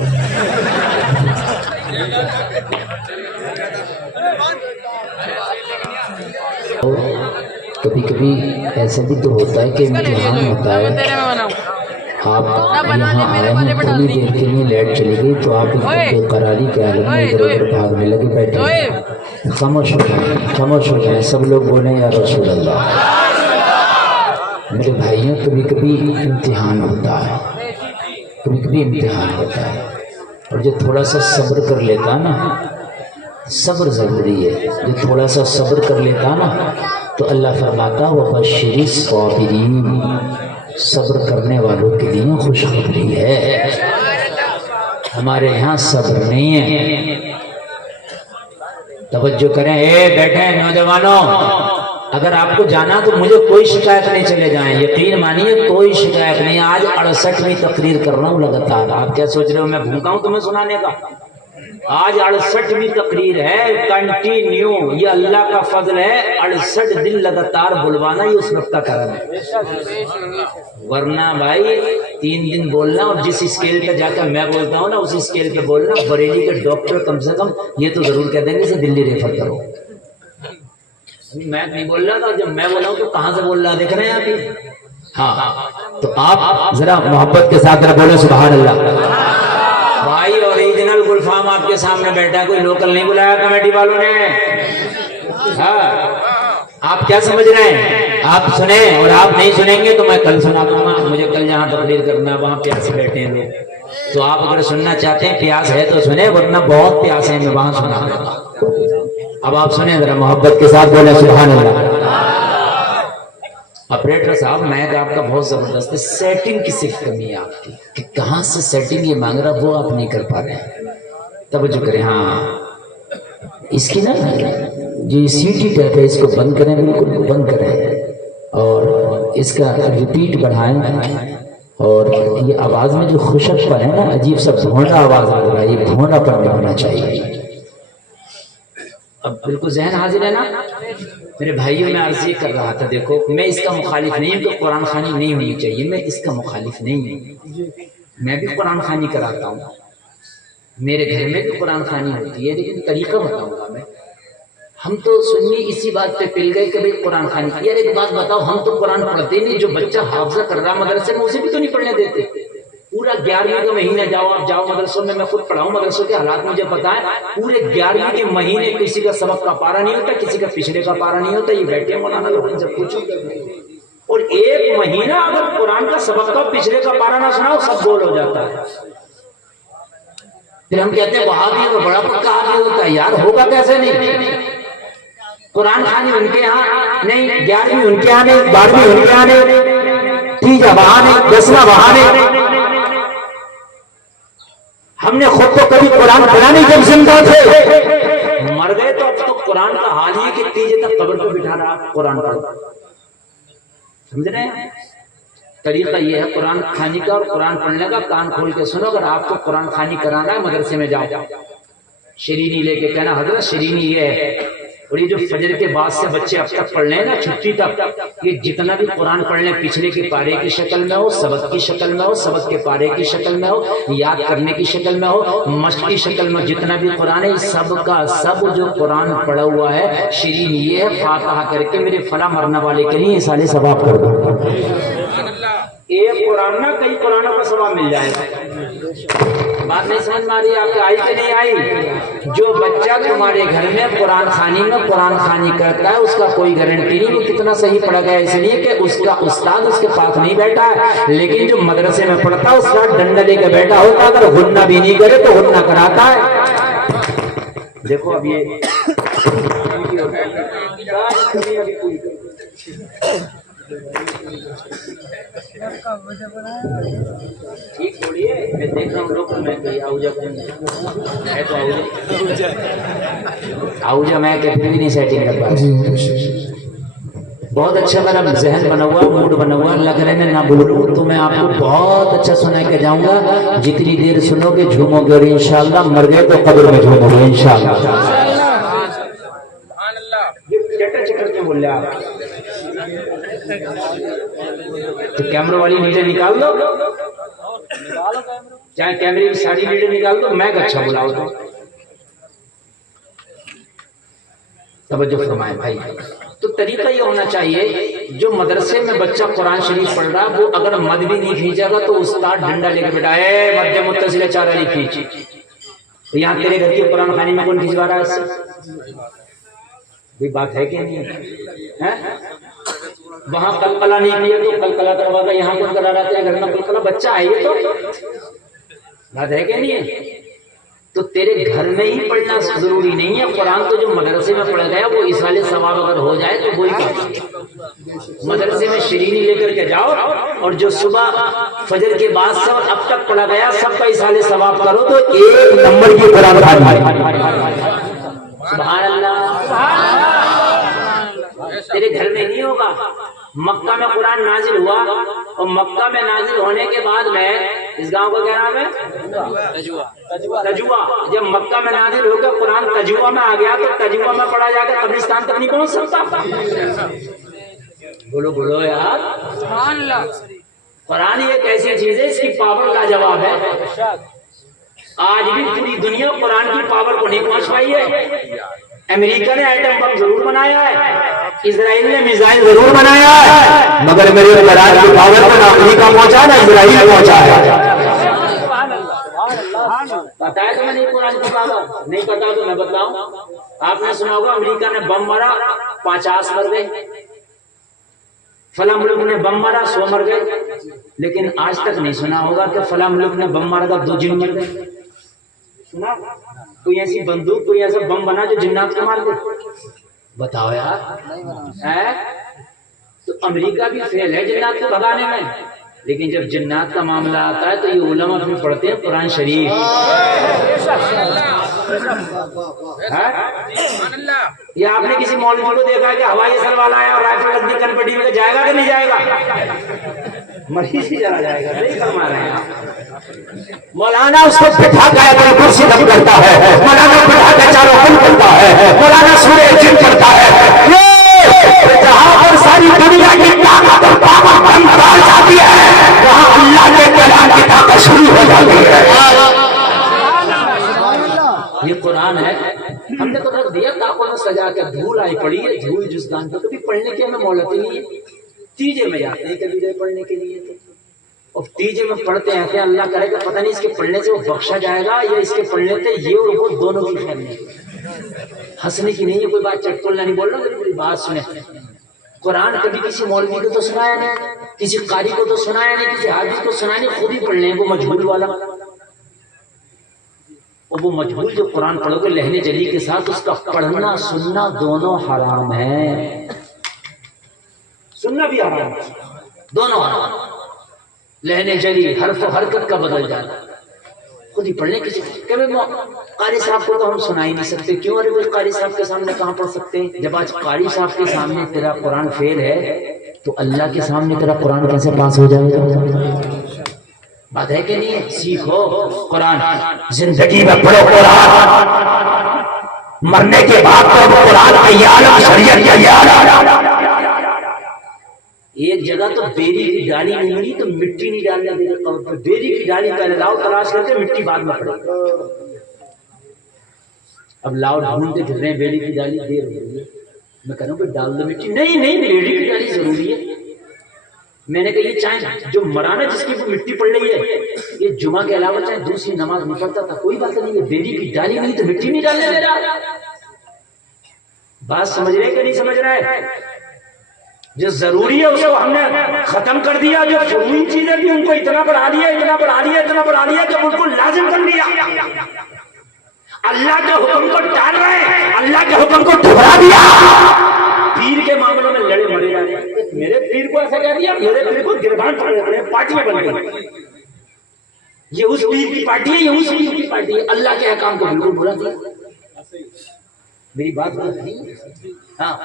کبھی کبھی ایسا بھی تو ہوتا ہے کہ امتحان ہوتا ہے، آپ یہاں آئے ہیں، تھوڑی دیر کے لیے لائٹ چلی گئی تو آپ بے قراری کے عالم میں ادھر ادھر بھاگنے لگے، بیٹھے خاموش ہو جائیں، خاموش ہو جائیں، سب لوگ بولیں یا رسول اللہ۔ میرے بھائیوں کبھی کبھی امتحان ہوتا ہے، کبھی کبھی امتحان ہوتا ہے، اور جو تھوڑا سا صبر کر لیتا نا، صبر ضروری ہے، جو تھوڑا سا صبر کر لیتا نا تو اللہ فرماتا وَبَشِّرِ الصَّابِرِينَ، صبر کرنے والوں کے لیے خوشخبری ہے۔ ہمارے یہاں صبر نہیں ہے۔ توجہ کریں، بیٹھے نوجوانوں، اگر آپ کو جانا تو مجھے کوئی شکایت نہیں، چلے جائیں، یقین مانیے کوئی شکایت نہیں۔ آج 68ویں تقریر کر رہا ہوں لگاتار، آپ کیا سوچ رہے ہو میں بھوکا ہوں تمہیں سنانے کا؟ آج 68ویں تقریر ہے، کنٹینیو، یہ اللہ کا فضل ہے۔ 68 دن لگاتار بلوانا یہ اس وقت کا کرم ہے، ورنہ بھائی 3 دن بولنا، اور جس اسکیل پہ جا کر میں بولتا ہوں نا اس اسکیل پہ بولنا، بریلی کے ڈاکٹر کم سے کم یہ تو ضرور کہہ دیں گے اسے دلی ریفر کرو۔ میں نہیں بول رہا تھا، جب میں بولا ہوں تو کہاں سے بول رہا دیکھ رہے ہیں آپ؟ ہاں تو آپ ذرا محبت کے ساتھ ذرا بولے سبحان اللہ. بھائی اوریجنل گلفام آپ کے سامنے بیٹھا ہے, کوئی لوکل نہیں بلایا کمیٹی والوں نے. ہاں آپ کیا سمجھ رہے ہیں؟ آپ سنیں, اور آپ نہیں سنیں گے تو میں کل سنا دوں گا. مجھے کل جہاں تقریر کرنا ہے وہاں پیاسے بیٹھے ہیں لوگ, تو آپ اگر سننا چاہتے ہیں پیاس ہے تو سنیں, ورنہ بہت پیاس ہے میں وہاں سنا دوں گا. اب آپ سنیں ذرا محبت کے ساتھ بولیں سبحان اللہ. آپریٹر صاحب میک آپ کا بہت زبردست ہے, سیٹنگ کی صرف کمی ہے آپ کی, کہ کہاں سے سیٹنگ یہ مانگ رہا وہ آپ نہیں کر پا رہے ہیں. توجہ کریں. ہاں اس کی نا جو سی ٹی ٹیپ ہے اس کو بند کریں, بالکل بند کریں, اور اس کا ریپیٹ بڑھائیں. اور یہ آواز میں جو خوشک پر ہے نا عجیب سا بھونڈا آواز لگ رہا ہے, یہ بھونڈا پر نہیں ہونا چاہیے. اب بالکل ذہن حاضر ہے نا میرے بھائیوں. میں عرض یہ کر رہا تھا, دیکھو میں اس کا مخالف نہیں ہوں کہ قرآن خوانی نہیں ہونی چاہیے, میں اس کا مخالف نہیں ہوں. میں بھی قرآن خوانی کراتا ہوں, میرے گھر میں بھی قرآن خوانی ہوتی ہے, لیکن طریقہ بتاؤں گا میں. ہم تو سنی اسی بات پہ پل گئے کہ بھائی قرآن خوانی. یار ایک بات بتاؤ, ہم تو قرآن پڑھتے نہیں, جو بچہ حافظہ کر رہا مدرسے میں اسے بھی تو نہیں پڑھنے دیتے. پورا 11ویں کا مہینہ جاؤ, آپ جاؤ مدرسوں میں خود پڑھاؤں, مدرسوں کے حالات مجھے پتا ہے. پورے 11ویں کے مہینے کسی کا سبق کا پارا نہیں ہوتا, کسی کا پچھلے کا پارا نہیں ہوتا. یہ بیٹھے مولانا لوگ ان سے پوچھو, اور ایک مہینہ اگر قرآن کا سبق کا پچھلے کا پارا نہ سناؤ سب گول ہو جاتا ہے. پھر ہم کہتے ہیں وہابی اور بڑا پکا حافظ ہوتا ہے. یار ہوگا کیسے نہیں؟ قرآن خوانی ان کے یہاں نہیں, 11ویں ان کے یہاں نہیں, 12ویں ان کے یہاں نہیں, ٹھیک ہے وہاں نہیں, 10واں وہاں نہیں. ہم نے خود تو کبھی قرآن پڑھا نہیں جب زندہ تھے, مر گئے تو اب تو قرآن کا حال ہی کہ تیجے تک قبر پہ بٹھا رہا قرآن پڑھ. سمجھ رہے ہیں؟ طریقہ یہ ہے قرآن خوانی کا اور قرآن پڑھنے کا. کان کھول کے سنو, اگر آپ کو قرآن خوانی کرانا ہے مدرسے میں جاؤ, شرینی لے کے کہنا حضرت شرینی یہ ہے. اور یہ جو فجر کے بعد سے بچے اب تک پڑھ لیں نا چھٹی تک, یہ جتنا بھی قرآن پڑھ لیں پچھلے کے پارے کی شکل میں ہو, سبق کی شکل میں ہو, سبق کے پارے کی شکل میں ہو, یاد کرنے کی شکل میں ہو, مشق کی شکل میں, جتنا بھی قرآن ہے سب کا سب جو قرآن پڑھا ہوا ہے شرین یہ ہے, فاتحہ کر کے میرے فلاں مرنے والے کے لیے سالے ثواب کر دو. ایک قرآن نہ کئی قرآنوں کا ثواب مل جائے گا. بات نہیں سمجھ میں آ رہی آپ کے, آئی کہ نہیں آئی؟ جو بچہ تمہارے گھر میں قرآن خوانی میں قرآن خوانی کرتا ہے اس کا کوئی گارنٹی نہیں وہ کتنا صحیح پڑھا گیا, اس لیے کہ اس کا استاد اس کے پاس نہیں بیٹھا ہے. لیکن جو مدرسے میں پڑھتا ہے اس کا ڈنڈا لے کے بیٹھا ہوتا, اگر غنہ بھی نہیں کرے تو غنہ کراتا ہے. دیکھو اب یہ ٹھیک بولیے, میں دیکھ رہا ہوں لوگ میں کہیں آؤجا ہے تو آؤجا میں کہ پھر بھی نہیں سیٹنگ کر پا. بہت اچھا میرا ذہن بنا ہوا, موڈ بنا ہوا, لگ رہے میں نہ بولوں تو میں آپ کو بہت اچھا سنا کے جاؤں گا. جتنی دیر سنو گے جھومو گے, اور انشاءاللہ مر گئے تو قبر میں جھومو گے انشاءاللہ. چٹر چٹر کیوں بول رہے آپ؟ تو کیمرہ والی نیچے نکال دو, چاہے کیمرے کی ساری نیچے نکال دو, میں اچھا بلاؤ تو. توجہ فرمائیں بھائی. تو طریقہ یہ ہونا چاہیے, جو مدرسے میں بچہ قرآن شریف پڑھ رہا وہ اگر مد بھی نہیں کھینچے گا تو استاد ڈنڈا لے کے بٹھائے مد متصل چارہ نہیں کھینچی. تو یہاں تیرے گھر کی قرآن خوانی میں کون کھینچوا رہا ہے اس سے؟ کوئی بات ہے کہ نہیں ہے؟ وہاں قلقلہ نہیں کیا تو قلقلہ کروا گا, یہاں کون کرا رہا ہے گھر میں قلقلہ؟ بچہ آئیے تو بات ہے کہ نہیں ہے؟ تو تیرے گھر میں ہی پڑھنا ضروری نہیں ہے. قرآن تو جو مدرسے میں پڑھ گیا وہ اصال ثواب اگر ہو جائے تو وہی کرنا. مدرسے میں شرینی لے کر کے جاؤ, اور جو صبح فجر کے بعد سے اور اب تک پڑھا گیا سب کا اصال ثواب کرو تو 1 نمبر کی قرآن خوانی. سبحان اللہ. تیرے گھر میں نہیں ہوگا. مکہ میں قرآن نازل ہوا, اور مکہ میں نازل ہونے کے بعد میں اس گاؤں کا کیا نام ہے؟ تجوا. جب مکہ میں نازل ہو کر قرآن تجوا میں آ گیا تو تجوا میں پڑھا جا کر قبرستان تک نہیں پہنچ سکتا. بولو بولو یار. قرآن ایک ایسی چیز ہے اس کی پاور کا جواب ہے. آج بھی پوری دنیا قرآن کی پاور کو نہیں پہنچ پائی ہے. امریکہ نے ایٹم بم ضرور بنایا ہے، اسرائیل نے میزائل ضرور بنایا ہے، مگر میرے قرآن کی پاور کو نہ امریکہ پہنچا نہ اسرائیل پہنچا ہے۔ پتا ہے تمہیں نہیں قرآن کی پاور؟ نہیں پتا تو میں بتلاؤں۔ آپ نے سنا ہوگا امریکہ نے بم مارا 50 مر گئے، فلاں ملک نے بم مارا 100 مر گئے، لیکن آج تک نہیں سنا ہوگا کہ فلاں ملک نے بم مارا تھا 2 جن مر گئے۔ سنا کوئی ایسی بندوق، کوئی ایسا بم بنا جو جنات کو مار دے؟ بتاؤ یار۔ تو امریکہ بھی فیل ہے جنات کو بھگانے میں، لیکن جب جنات کا معاملہ آتا ہے تو یہ علماء پھر پڑھتے ہیں قرآن شریف۔ یہ آپ نے کسی مولوی کو دیکھا ہے کہ ہوائی اثر والا ہے اور رائفل لگنی کنپٹی میں جائے گا کہ نہیں جائے گا؟ مریض ہی چلا جائے گا، نہیں فرما رہے ہیں۔ مولانا اس کو بٹھا کے کرسی دم کرتا ہے، مولانا بٹھا کے چاروں کن کرتا ہے، مولانا سورہ جن کرتا ہے۔ جہاں پر ساری دنیا کی طاقت اور پاور بمبار جاتی ہے، وہاں اللہ کے کلام کی طاقت شروع ہو جاتی ہے۔ یہ قرآن ہے، ہم نے تو رکھ دیا تاپوں میں سجا کے، دھول آئی پڑی ہے، دھول جسدان کو کبھی پڑھنے کی ہمیں مہلت ہی نہیں ہے۔ تیجے میں جاتے ہیں کبھی دیر پڑھنے کے لیے، اور تیجے میں پڑھتے ہیں کہ اللہ کرے کہ پتہ نہیں اس کے پڑھنے سے وہ بخشا جائے گا یا اس کے پڑھنے سے یہ اور وہ دونوں کی خیر نہیں۔ ہنسنے کی نہیں ہے کوئی بات، چٹکلنا نہیں بول رہا، میری پوری بات سنیں۔ قرآن کبھی کسی مولوی کو تو سنایا نہیں، کسی قاری کو تو سنایا نہیں، کسی حافظ کو سنایا نہیں، خود ہی پڑھ لیں وہ مجہول والا۔ اور وہ مجہول جو قرآن پڑھو گے لہنے جلی کے ساتھ، اس کا پڑھنا سننا دونوں حرام ہے، سننا بھی حرام ہے، دونوں حرام۔ لہنے جلی حرف و حرکت کا بدل جاتا، خود ہی پڑھنے کسی کہ قاری صاحب کو تو ہم سنا ہی نہیں سکتے۔ کیوں؟ ارے وہ قاری صاحب کے سامنے کہاں پڑھ سکتے ہیں؟ جب آج قاری صاحب کے سامنے تیرا قرآن فیل ہے تو اللہ کے سامنے تیرا قرآن کیسے پاس ہو جائے گا؟ بات ہے کہ نہیں ہے؟ سیکھو قرآن، زندگی میں پڑھو قرآن، مرنے کے بعد تو قرآن تیار، شریعت تیار۔ ایک جگہ تو بیری کی ڈالی نہیں ملی تو مٹی نہیں ڈالنا دینے قبر پر، بیری کی ڈالی پہلے لاؤ تلاش کر کے، مٹی بعد میں پڑے۔ اب لاؤ ڈھونڈتے پھر رہے ہیں بیری کی ڈالی، دیر ہو گئی ہے، میں کہہ رہا ہوں کہ ڈال دو مٹی، نہیں نہیں بیری کی ڈالی ضروری ہے۔ میں نے کہا یہ چاہے جو مرانا جس کی وہ مٹی پڑ رہی ہے، یہ جمعہ کے علاوہ چاہے دوسری نماز نہیں پڑھتا تھا، کوئی بات نہیں ہے، بیری کی ڈالی نہیں تو مٹی نہیں ڈالنے دے رہا۔ بات سمجھ رہے کہ نہیں سمجھ رہا ہے؟ جو ضروری ہے اس کو ہم نے ختم کر دیا، جو فروئی چیزیں بھی ان کو اتنا بڑھا دیا، اتنا بڑھا دیا، اتنا بڑھا دیا کہ ان کو لازم کر دیا۔ اللہ کے حکم کو ٹال رہے ہیں، اللہ کے حکم کو ٹھکرا دیا۔ پیر کے معاملوں میں لڑے مڑے جا رہے ہیں، میرے پیر کو ایسا کہہ دیا، میرے پیر کو گربان پڑ رہے ہیں، پارٹیاں بن گئی، یہ اس پیر کی پارٹی ہے، یہ اس پیر کی پارٹی ہے، اللہ کے احکام کو بالکل بھلا دیا۔ میری بات نہیں، ہاں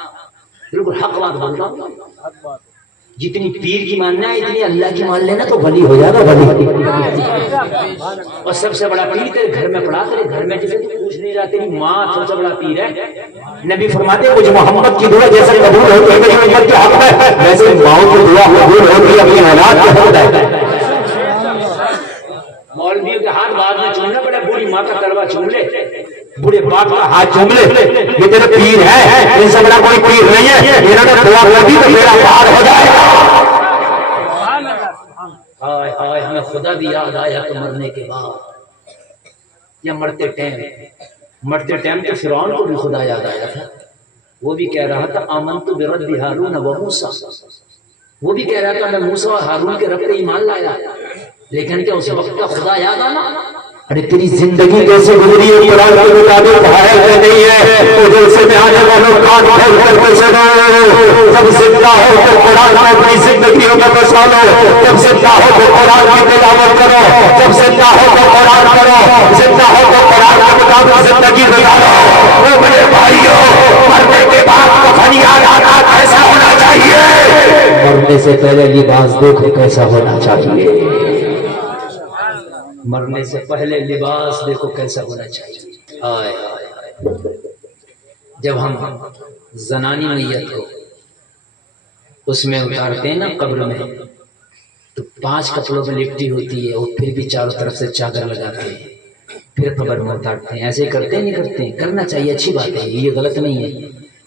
بالکل حق بات بول رہا ہوں۔ جتنی پیر کی ماننا ہے اتنی اللہ کی مان لینا تو بھلی ہو جائے گا، بھلی۔ اور سب سے بڑا پیر تیرے گھر میں پڑا، تیرے گھر میں جسے تو پوچھ نہیں رہا، تیری ماں سب سے بڑا پیر ہے۔ نبی فرماتے ہیں مجھ محمد کی دعا جیسے قبول ہوتی ہے میری امت کے حق میں، ویسے ماؤں کی دعا قبول ہوتی ہے اپنی اولاد کے حق میں۔ مولویوں کے ہاتھ بعد میں چومنا پڑے، بوڑھی ماں کا تلوا چوم لے، بوڑھے باپ کا ہاتھ چوم لے، یہ تیرے پیر ہے، ان سے بڑا کوئی پیر نہیں ہے، انہوں نے دعا کر دی تو میرا پار ہو جائے گا۔ ہائے ہائے ہمیں خدا بھی یاد آیا تو مرنے کے بعد یا مرتے ٹائم تو فرعون کو بھی خدا یاد آیا تھا، وہ بھی کہہ رہا تھا آمنت برب ہارون و موسیٰ، وہ بھی کہہ رہا تھا میں موسیٰ اور ہارون کے رب پہ ایمان لایا، لیکن کیا اس وقت کا خدا یاد آنا؟ ارے تیری زندگی کیسے گزری ہے قرآن کے مطابق ہے کہ نہیں ہے؟ تو جلسے میں آنے والوں کان کھول کر کے سنو، جب زندہ ہو تو قرآن کو اپنی زندگیوں میں بسا لو، جب زندہ ہو تو قرآن کی تلاوت کرو، جب زندہ ہو تو قرآن کرو، زندہ ہو تو قرآن کے مطابق زندگی گزارو۔ وہ میرے بھائیوں، مرنے کے بعد کفن یاد آنا کیسا ہونا چاہیے؟ مرنے سے پہلے لباس دیکھو کیسا ہونا چاہیے، مرنے سے پہلے لباس دیکھو کیسا ہونا چاہیے۔ آئے آئے جب ہم زنانی میت کو اس میں اتارتے ہیں نا قبر میں، تو 5 کپڑوں میں لپٹی ہوتی ہے، اور پھر بھی چاروں طرف سے چادر لگاتے ہیں، پھر قبر میں اتارتے ہیں. ایسے کرتے ہیں نہیں کرتے ہیں؟ کرنا چاہیے، اچھی بات ہے، یہ غلط نہیں ہے.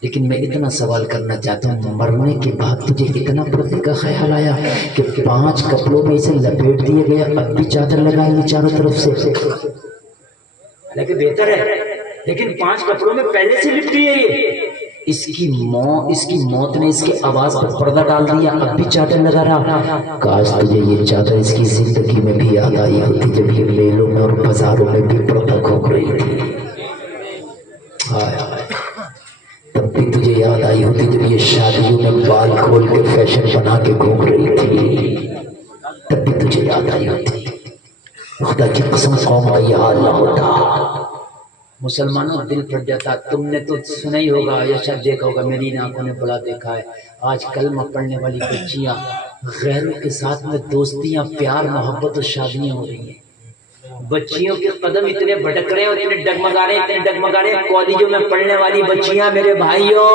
لیکن میں اتنا سوال کرنا چاہتا ہوں، مرنے کے بعد تجھے اتنا پردے کا خیال آیا کہ 5 کپڑوں میں اسے لپیٹ دیا گیا، اب بھی چادر لگائیں گے چاروں طرف سے؟ حالانکہ بہتر ہے، لیکن 5 کپڑوں میں پہلے سے لپٹی ہے یہ. اس کی موت نے اس کے آواز پر پردہ ڈال دیا، اب بھی چادر لگا رہا. کاش تجھے یہ چادر اس کی زندگی میں بھی یاد آئی ہوتی جب یہ میلوں میں اور بازاروں میں بھی پردہ کھوک رہی تھی. ہائے ہائے، تب بھی تجھے یاد آئی ہوتی جب یہ شادیوں میں بال کھول کے فیشن بنا کے گھوم رہی تھی. تب بھی تجھے یاد آئی ہوتی. خدا کی قسم قوم کا یہ حال نہ ہوتا. مسلمانوں دل پھٹ جاتا. تم نے تو سنا ہی ہوگا یا شاید دیکھا ہوگا، میری آنکھوں نے بڑا دیکھا ہے، آج کلمہ پڑھنے والی بچیاں غیروں کے ساتھ میں دوستیاں، پیار، محبت اور شادیاں ہو رہی ہیں. بچیوں کے قدم اتنے بھٹک رہے ہیں اور اتنے ڈگمگا رہے ہیں. کالجوں میں پڑھنے والی بچیاں، میرے بھائیوں،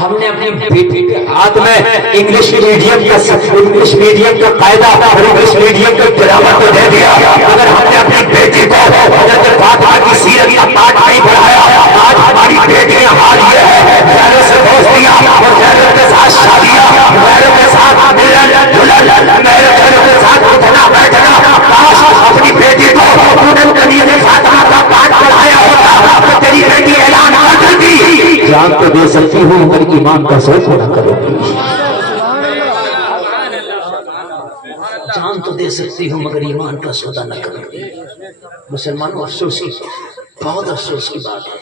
ہم نے اپنی بیٹی کے ہاتھ میں انگلش میڈیم کا قاعدہ اور انگلش میڈیم کا گرامر کو دے دیا. اگر ہم نے اپنی بیٹی کو حضرت فاطمہ کی سیرت کا پاٹ نہیں پڑھایا، آج ہماری بیٹیاں حال یہ ہے، غیروں سے دوستیاں اور غیروں کے ساتھ شادیاں، غیروں کے ساتھ ملن جلن، غیروں کے ساتھ اٹھنا بیٹھنا. کاش اپنی بیٹی کو فاطمہ کا پاٹ پڑھایا ہوتا تو تیری بیٹی اعلان کر دیتی، جان تو دے سکتی ہوں مگر ایمان کا سوچ نہ کرو گی. جان تو دے سکتی ہوں مگر ایمان کا سودا نہ کرو گی. مسلمانوں، افسوس کی، بہت افسوس کی بات ہے.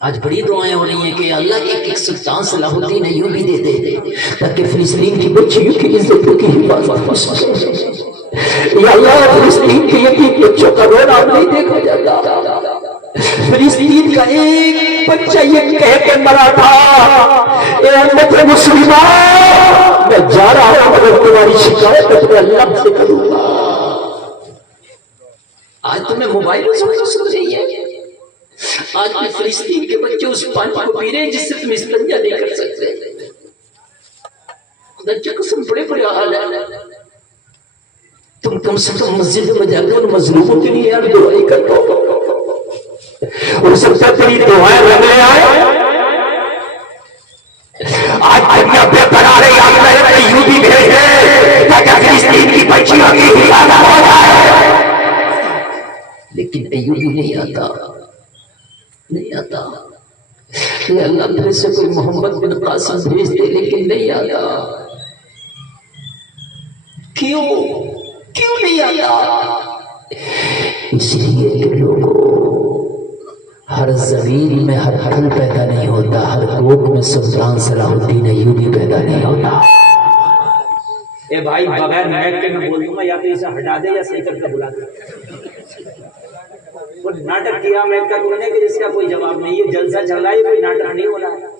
آج بڑی دعائیں ہو رہی ہیں کہ اللہ ایک سلطان صلاح الدین ایوبی دے دے تاکہ فلسطین کی بچیوں کی عزتوں کی حفاظت ہو سکے. یا اللہ، فلسطین کے یتیم بچوں کا رونا نہیں دیکھا جاتا. فلسطین کا ایک بچہ یہ کہہ کے مرا تھا، اے امت مسلمہ، میں جا رہا ہوں مگر تمہاری شکایت اپنے اللہ سے کروں گا. آج تمہیں موبائل سن رہی ہے. آج بھی فلسطین کے بچے اس پانی کو پی رہے ہیں جس سے تم استنجا نہیں کر سکتے. خدا کی قسم بڑے بڑے حال ہے. تم کم سے کم مسجد میں جا کر مظلوموں کے لیے یار دعائیں کرو. اور سب سے بڑی دعائیں رنگ لے آئے. آج دنیا بے قرار ہے، یاد رہے ایوبی بھیجے تاکہ فلسطین کی بچیوں کی حفاظت ہو جائے. لیکن ایوبی نہیں آتا. کہ اللہ پھر سے کوئی محمد بن قاسم بھیج دے، لیکن نہیں آتا. کیوں نہیں آتا؟ اس لیے کہ لوگوں، ہر زمین میں ہر پھل پیدا نہیں ہوتا، ہر گوگ میں سلطان صلاح الدین ایوبی پیدا نہیں ہوتا. اے بھائی، بغیر میک کے میں بول دوں گا، یا تو اسے ہٹا دے یا صحیح کر کے بلا دے. وہ ناٹک کیا میں کا تو نہیں کہ اس کا کوئی جواب نہیں. یہ جلسہ چل رہا ہے، کوئی ناٹک نہیں ہو رہا ہے.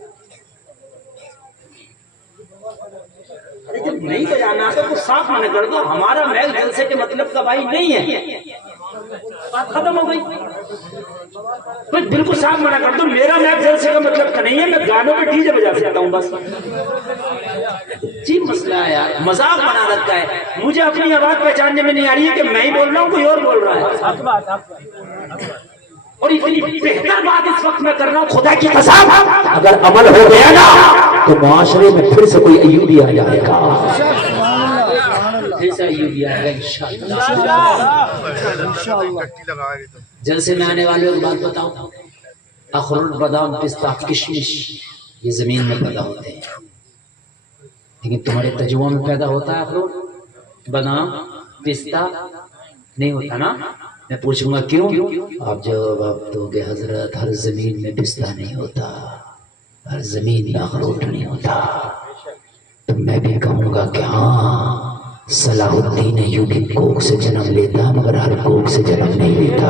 ارے جب نہیں بجانا تو کچھ صاف منع کر دو. ہمارا محل جلسے کے مطلب کا بھائی نہیں ہے، بات ختم ہو گئی. کوئی بالکل صاف منع کر دو، میرا محل جلسے کا مطلب کا نہیں ہے. میں گانوں پہ ڈیجے بجا سکتا ہوں بس. جی مسئلہ ہے یار، مذاق بنا رکھا ہے. مجھے اپنی آواز پہچاننے میں نہیں آ رہی ہے کہ میں ہی بول رہا ہوں، کوئی اور بول رہا ہے. اور اتنی بہتر بات اس وقت میں کر رہا ہوں، خدا کی قسم اگر عمل ہو گیا نا تو معاشرے میں پھر سے کوئی ایوبی آ جائے گا. ایسا ایوبی آئے گا انشاءاللہ. جلسے میں آنے والے بات بتاؤں، اخروٹ، بادام، پستہ، کشمش یہ زمین میں پیدا ہوتے ہیں، لیکن تمہارے تجربوں میں پیدا ہوتا ہے اخروٹ، بادام، پستہ نہیں ہوتا نا. میں پوچھوں گا کیوں؟ آپ جواب دو گے حضرت ہر زمین میں پستہ نہیں ہوتا، ہر زمین میں اخروٹ نہیں ہوتا. تو میں بھی کہوں گا کہ ہاں، صلاح الدین ایوبی کوک سے جنم لیتا مگر ہر کوک سے جنم نہیں لیتا.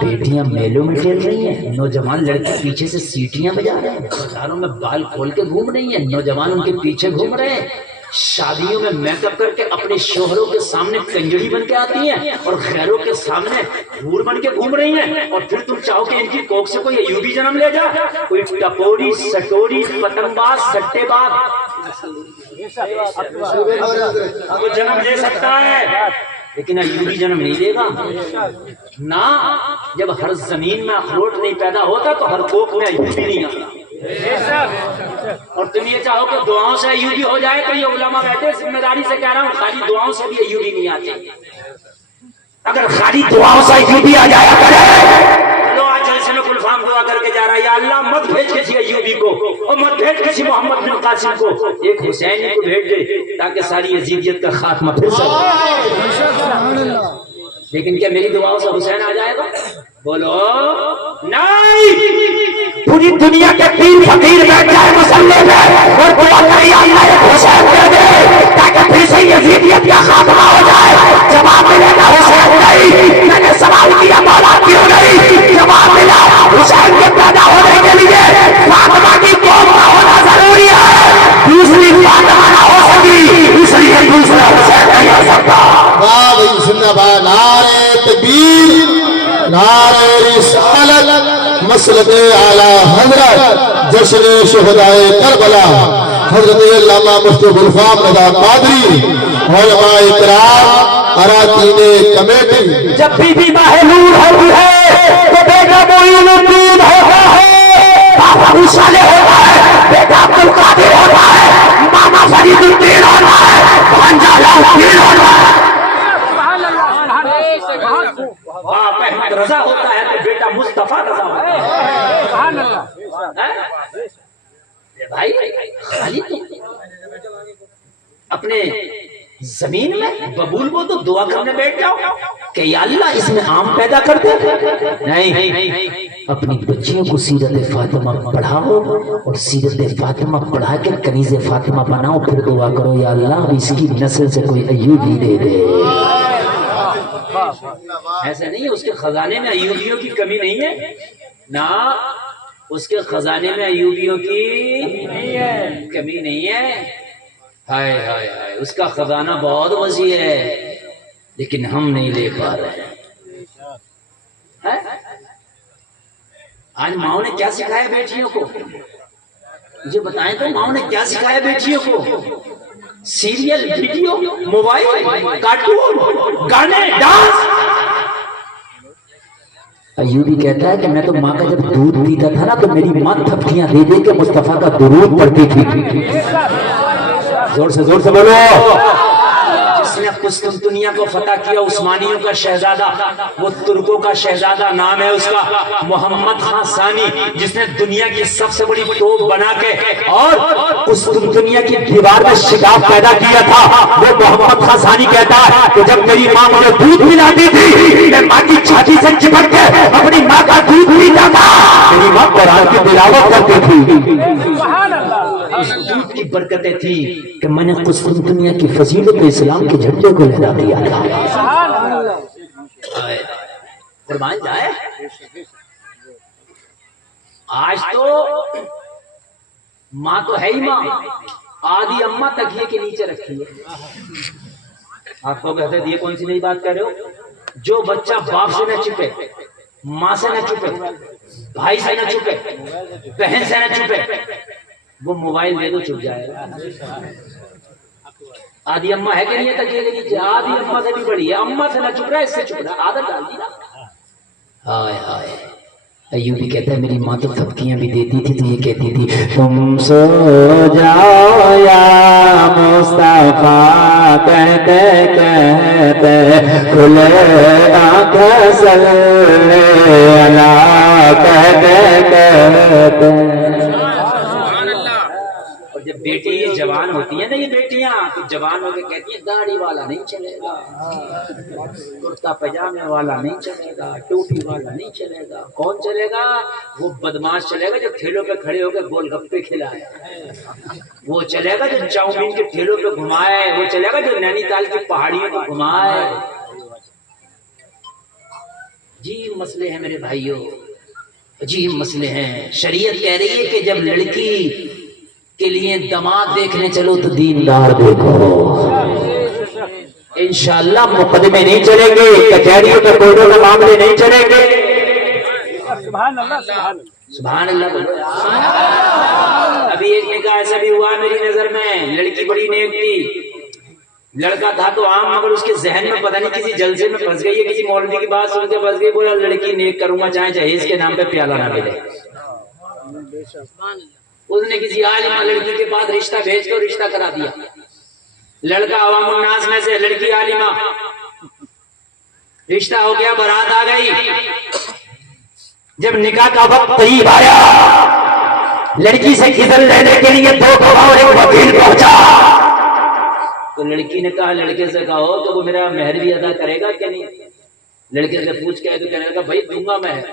بیٹیاں میلوں میں کھیل رہی ہیں، نوجوان لڑکے پیچھے سے سیٹیاں بجا رہے ہیں، بازاروں میں بال کھول کے گھوم رہی ہیں، نوجوان ان کے پیچھے گھوم رہے ہیں، شادیوں میں میک اپ کر کے اپنے شوہروں کے سامنے کنجڑی بن کے آتی ہیں اور غیروں کے سامنے حور بن کے گھوم رہی ہیں. اور پھر تم چاہو کہ ان کی کوک سے کوئی ایوبی جنم لے جا، کوئی ٹپوری، سٹوری، پتنگ باز، سٹے باز وہ جنم لے سکتا ہے. لیکن ایوبی جنم نہیں دے گا نا. جب ہر زمین میں اخروٹ نہیں پیدا ہوتا تو ہر کوک میں ایوبی نہیں آتا. اور تم یہ چاہو کہ دعاؤں سے ایوبی ہو جائے تو یہ علماء بیٹھے ذمہ داری سے کہہ رہا ہوں خالی دعاؤں سے بھی ایوبی نہیں آتے. اگر خالی دعاؤں سے ایوبی آ جایا کرے لو آج جلسے میں کلفام دعا کر کے جا رہا ہے یا اللہ مت بھیج کسی ایوبی کو اور مت بھیج کسی محمد بن قاسم کو, ایک حسینی کو بھیج دے تاکہ ساری یزیدیت کا خاتمہ پھر سکے. لیکن کیا میری دعاؤں سے حسین آ جائے گا؟ بولو نہیں. پوری دنیا کے 3 فقیر بیٹھ جائے مسلے میں اور دعا کرے اللہ ایک حسین دے دے تاکہ پھر سے یزیدیت کا خاتمہ ہو جائے. جواب ملے گا حسین نہیں. میں نے سوال کیا مولا کیوں نہیں؟ جواب ملا حسین کے پیدا ہونے کے لیے فاطمہ کی قوم کا ہونا ضروری ہے. دوسری فاطمہ نہ ہو سکی اس لیے دوسرا حسین نہیں ہو سکتا. واہ بھائی زندہ باد. نعرہ تکبیر, نعرہ رسالت, مسلک اعلی حضرت جشن شہدائے کربلا حضرت علامہ مفتی ابوالفضل رضا قادری, علماء کرام, اراکین کمیٹی. جب بی ماہ نور ہوتی ہے تو بیٹا معین الدین ہوتا ہے, بابا ابو صالح ہوتا ہے, بیٹا عبدالقادر ہوتا ہے, ماما فرید الدین ہوتا ہے, بھانجا علاؤالدین ہوتا ہے, باپ احمد رضا ہوتا ہے تو بیٹا مصطفیٰ رضا ہوتا ہے. بھائی خالی تو اپنے زمین میں ببول کو تو دعا کرنے بیٹھ جاؤ کہ یا اللہ اس میں آم پیدا کر دے. نہیں, اپنی بچیوں کو سیرت فاطمہ پڑھاؤ اور سیرت فاطمہ پڑھا کے کنیز فاطمہ بناؤ, پھر دعا کرو یا اللہ اس کی نسل سے کوئی ایوبی دے دے. ایسا نہیں ہے اس کے خزانے میں ایوبیوں کی کمی نہیں ہے نا, اس کے خزانے میں ایوبیوں کی کمی نہیں ہے. ہائے ہائے ہائے, اس کا خزانہ بہت وسیع ہے لیکن ہم نہیں لے پا رہے ہیں. آج ماؤں نے کیا سکھایا بیٹیوں کو؟ مجھے بتائیں تو ماؤں نے کیا سکھایا بیٹیوں کو؟ سیریل, ویڈیو, موبائل, کارٹون, گانے, ڈانس. ایوبی کہتا ہے کہ میں تو ماں کا جب دودھ پیتا تھا نا تو میری ماں تھپکیاں دے دے کے مصطفیٰ کا درود پڑھتی تھی. زور سے بولو. جس نے قسطنطنیہ کو فتح کیا, عثمانیوں کا شہزادہ, وہ ترکوں کا شہزادہ, نام ہے اس کا محمد خان ثانی, جس نے دنیا کی سب سے بڑی توپ بنا کے اور قسطنطنیہ کی دیوار میں شگاف پیدا کیا تھا, وہ محمد خان ثانی کہتا ہے کہ جب میری ماں مجھے دودھ پلاتی تھی میں ماں کی چھاتی سے چپک کے اپنی ماں کا دودھ پیتا تھا. میری ماں قرآن کی تلاوت کرتی تھی. اس دودھ کی برکتیں تھی کہ میں نے قسطنطنیہ کی فضیلت اسلام کے جھنڈے کو لہرا دیا تھا. قربان جائے. آج تو ماں تو ہے ہی ماں, آدھی اماں تکیے کے نیچے رکھی ہے. آپ کو کہتے ہیں یہ کون سی نئی بات کہہ رہے ہو؟ جو بچہ باپ سے نہ چھپے, ماں سے نہ چھپے, بھائی سے نہ چھپے, بہن سے نہ چھپے, وہ موبائل دے دو چھپ جائے گا. آدھی اماں ہے کہ نہیں ہے تکیے کے نیچے؟ آدھی اماں سے بھی بڑی ہے. اماں سے نہ چھپ رہا ہے, اس سے چھپ رہا, عادت ڈال دی نا. ہائے ہائے. ایوبی کہتا ہے میری ماں تو تھپکیاں بھی دیتی تھی تو یہ کہتی تھی تم سو جاؤ یا مصطفیٰ کہتے کہتے کھلے آنکھ صلی اللہ کہتے کہتے. جب بیٹی یہ جوان ہوتی ہیں نا, یہ بیٹیاں تو جوان ہو کے کہتی ہیں داڑھی والا نہیں چلے گا, کرتا پجامے والا نہیں چلے گا, ٹوپی والا نہیں چلے گا. کون چلے گا؟ وہ بدماش چلے گا جو ٹھیلوں پہ کھڑے ہو کے گول گپے کھلائے, وہ چلے گا جو چاؤمین کے ٹھیلوں پہ گھمائے, وہ چلے گا جو نینی تال کی پہاڑیوں پہ گھمائے. جی مسئلے ہیں میرے بھائیوں, عجیب مسئلے ہیں. شریعت کہہ رہی ہے کہ جب لڑکی کے لیے داماد دیکھنے چلو تو دیندار دیکھو. انشاءاللہ مقدمے نہیں چلیں گے, کچہریوں کے کورٹوں کے معاملے نہیں چلیں گے. سبحان اللہ. ابھی ایک نکاح ایسا بھی ہوا میری نظر میں, لڑکی بڑی نیک تھی, لڑکا تھا تو عام، مگر اس کے ذہن میں پتہ نہیں کسی جلسے میں پھنس گئی ہے، کسی مولوی کی بات سن کے پھنس گئی، بولا لڑکی نیک کروں گا چاہے جہیز کے نام پہ پیالہ نہ ملے۔ اس نے کسی عالمہ لڑکی کے پاس رشتہ بھیج کر رشتہ کرا دیا۔ لڑکا عوام الناس میں سے، لڑکی عالمہ، رشتہ ہو گیا، بارات آ گئی۔ جب نکاح کا وقت قریب آیا، لڑکی سے اذن لینے کے لیے 2 گواہ اور 1 وکیل پہنچا۔ تو لڑکی نے کہا، لڑکے سے کہو تو وہ میرا مہر بھی ادا کرے گا کہ نہیں؟ لڑکے سے پوچھ کے تو کہنے لگا بھائی دوں گا مہر۔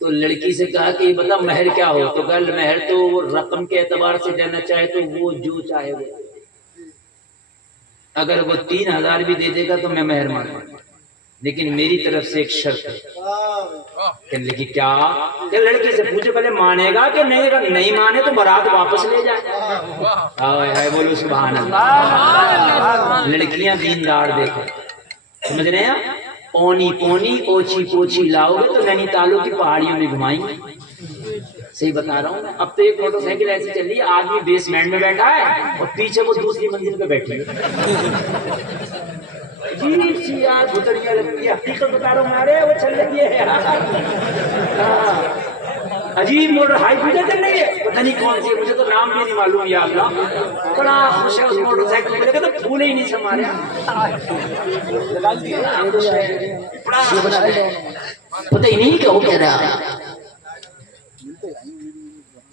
تو لڑکی سے کہا کہ یہ بتا مہر کیا ہو؟ تو کہا مہر تو وہ رقم کے اعتبار سے دینا چاہے تو وہ جو چاہے وہ، اگر وہ 3000 بھی دے دے گا تو میں مہر مانوں گا، لیکن میری طرف سے ایک شرط ہے۔ کہنے لگی کیا؟ کہ لڑکی سے پوچھے پہلے مانے گا کہ نہیں، اگر نہیں مانے تو بارات واپس لے جائے۔ بولو سبحان اللہ۔ لڑکیاں دیندار دیکھو، سمجھ رہے ہیں؟ پونی پونی اوچھی پوچھی لاؤ گے تو نینی تالوں کی پہاڑیوں میں گھمائیں گے۔ صحیح بتا رہا ہوں میں۔ اب تو ایک موٹر سائیکل ایسی چل رہی ہے، آدمی بیسمنٹ میں بیٹھا ہے اور پیچھے وہ دوسری منزل پہ بیٹھی ہے، جی آج گھٹڑیاں لگتی ہے۔ حقیقت بتا رہا ہوں، ارے وہ چل رہی ہے، عجیب موٹر ہائی فیڈر چل رہی ہے، پتہ نہیں کون سی ہے، مجھے تو نام بھی نہیں معلوم۔ یا اللہ، بڑا خوش ہے اس موٹر سائیکل پہ، لیکن تو پھول ہی نہیں سمارے، بڑا خوش ہے، پتہ ہی نہیں کہ وہ کہہ رہا۔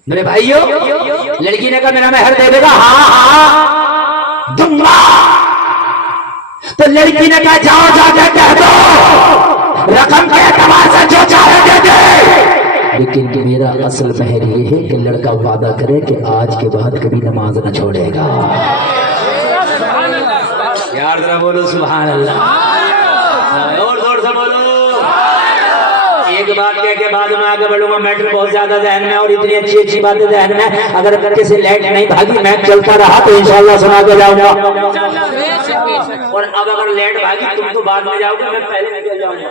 میرے بھائیو، لڑکی نے کہا میرا مہر دے دے گا؟ ہاں ہاں دوں گا۔ تو لڑکی نے کہا جاؤ جا کے کہہ دو رقم کے اعتبار سے جو چاہے دے دے، لیکن کہ میرا اصل مہر یہ ہے کہ لڑکا وعدہ کرے کہ آج کے بعد کبھی نماز نہ چھوڑے گا۔ یار ذرا بولو سبحان اللہ، اور زور سے بولو۔ ایک بات کہہ کے بعد میں آگے بڑھوں گا، میٹر بہت زیادہ ذہن میں اور اتنی اچھی اچھی باتیں ذہن میں، اگر کرکے سے لیٹ نہیں بھاگی میں چلتا رہا تو انشاءاللہ سنا کے جاؤں گا، اور اب اگر لیٹ بھاگی تم تو بعد میں جاؤ گے، میں پہلے نکل جاؤں گا۔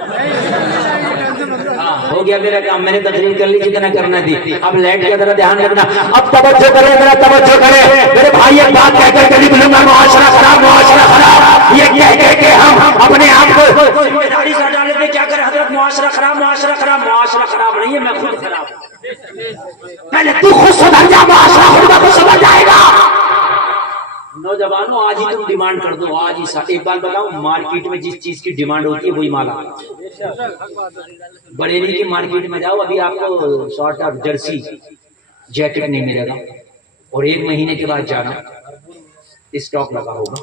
ہاں ہو گیا میرا کام، میں نے تقریر کر لی جتنا کرنا تھی، اب لیٹ کی طرح دھیان رکھنا۔ اب توجہ کرے، میرا توجہ کرے میرے بھائی، ایک بات کہہ کر کبھی بولوں گا، معاشرہ خراب، معاشرہ خراب، یہ کہہ کے ہم اپنے آپ کو ذمہ داری سے ہٹا لیتے، کیا کرے حضرت؟ معاشرہ خراب، معاشرہ خراب، معاشرہ خراب نہیں ہے، میں خود خراب ہوں۔ پہلے تو خود سدھر جا، معاشرہ خود کو سمجھ جائے گا۔ نوجوانوں آج ہی تم ڈیمانڈ کر دو، آج ہی۔ ایک بات بتاؤ، مارکیٹ میں جس چیز کی ڈیمانڈ ہوتی ہے وہی مال آتا ہے۔ بریلی کی مارکیٹ میں جاؤ، ابھی آپ کو شارٹ آف جرسی جیکٹ نہیں ملے گا، اور 1 مہینے کے بعد جانا اسٹاک لگا ہوگا۔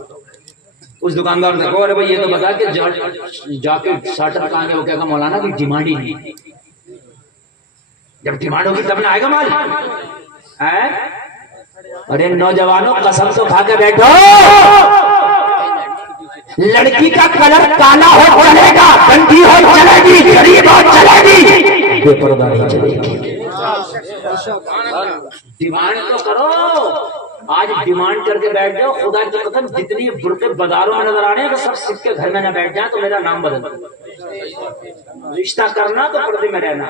اس دکاندار نے کہا ارے بھائی یہ تو بتا کہ جا کے شارٹ اپ کہاں گے؟ وہ کہے گا مولانا کی ڈیمانڈ ہی نہیں، جب ڈیمانڈ ہوگی تب نہ آئے گا مال۔ ارے نوجوانوں قسم تو کھا کے بیٹھو، لڑکی کا کلر کالا ہو چلے گا، گندی ہو چلے گی، غریب ہو چلے گی، بے پردہ نہیں چلے گی۔ ڈیمانڈ تو کرو، آج ڈیمانڈ کر کے بیٹھ جاؤ، خدا کی قسم جتنی برقے بازاروں میں نظر آنے ہیں سب سکھ کے گھر میں نہ بیٹھ جائیں تو میرا نام بدل دو۔ رشتہ کرنا تو پردے میں رہنا،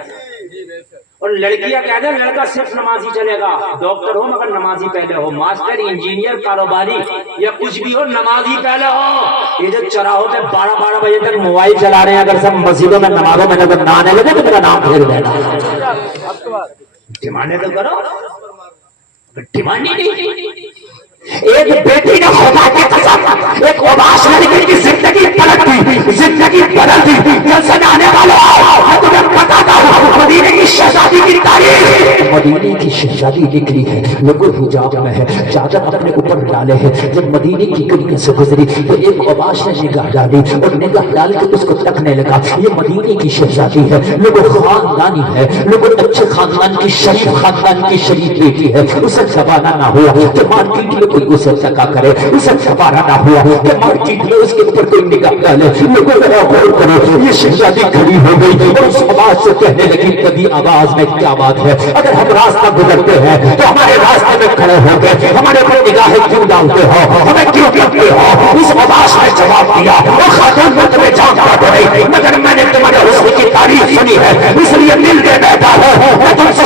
اور لڑکیاں کہتے ہیں لڑکا صرف نمازی چلے گا، ڈاکٹر ہو مگر نمازی پہلے ہو، ماسٹر انجینئر کاروباری یا کچھ بھی ہو نمازی پہلے ہو۔ یہ جو چراہوں پہ 12 بجے تک موبائل چلا رہے ہیں، اگر سب مسجدوں میں نمازوں میں نظر نہ آنے لگے تو میرا نام پھیر دینا۔ ڈیمانڈ تو کرو، ڈیمانڈ ہی نہیں۔ ایک بیٹی نے خدا کی قسم ایک اوباش لڑکی کی زندگی پلٹ دی، زندگی بدل دی۔ جب سجانے والے میں تمہیں بتاتا ہوں مدینے کی شہزادی کی تاریخ، مدینے کی شہزادی نکلی ہے، لوگوں حجاب میں ہے، چادر اپنے اوپر ڈالے ہیں۔ جب مدینے کی گلیوں سے گزری تو ایک اوباش نے نگاہ ڈالی، اور نگاہ ڈال کے اس کو تکنے لگا، یہ مدینے کی شہزادی ہے، لوگوں خاندانی ہے، لوگوں اچھے خاندان کی شریف خاندان کی شریف بیٹی ہے۔ اسے زبانہ نہ ہوا کہ مارکیٹ میں کوئی اسے تکا کرے، اسے زبانہ نہ ہوا کہ مارکیٹ میں اس کے اوپر کوئی نگاہ ڈالے۔ لوگوں ذرا غور کرو، یہ شہزادی کھڑی ہو گئی اور اس آواز سے کہنے لگی، کبھی آواز میں کیا بات ہے؟ اگر ہم راستہ گزرتے ہیں تو ہمارے راستے میں کھڑے ہو گئے، ہمارے اوپر نگاہیں کیوں ڈالتے ہو؟ ہمیں کیوں کرتے ہو؟ اس آواز نے جواب دیا، وہ خاتون میں تمہیں جانتا تو نہیں، مگر میں نے تمہارے حسن کی تعریف سنی ہے، اس لیے دل کے بیٹھا ہوں، میں تم سے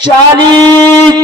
40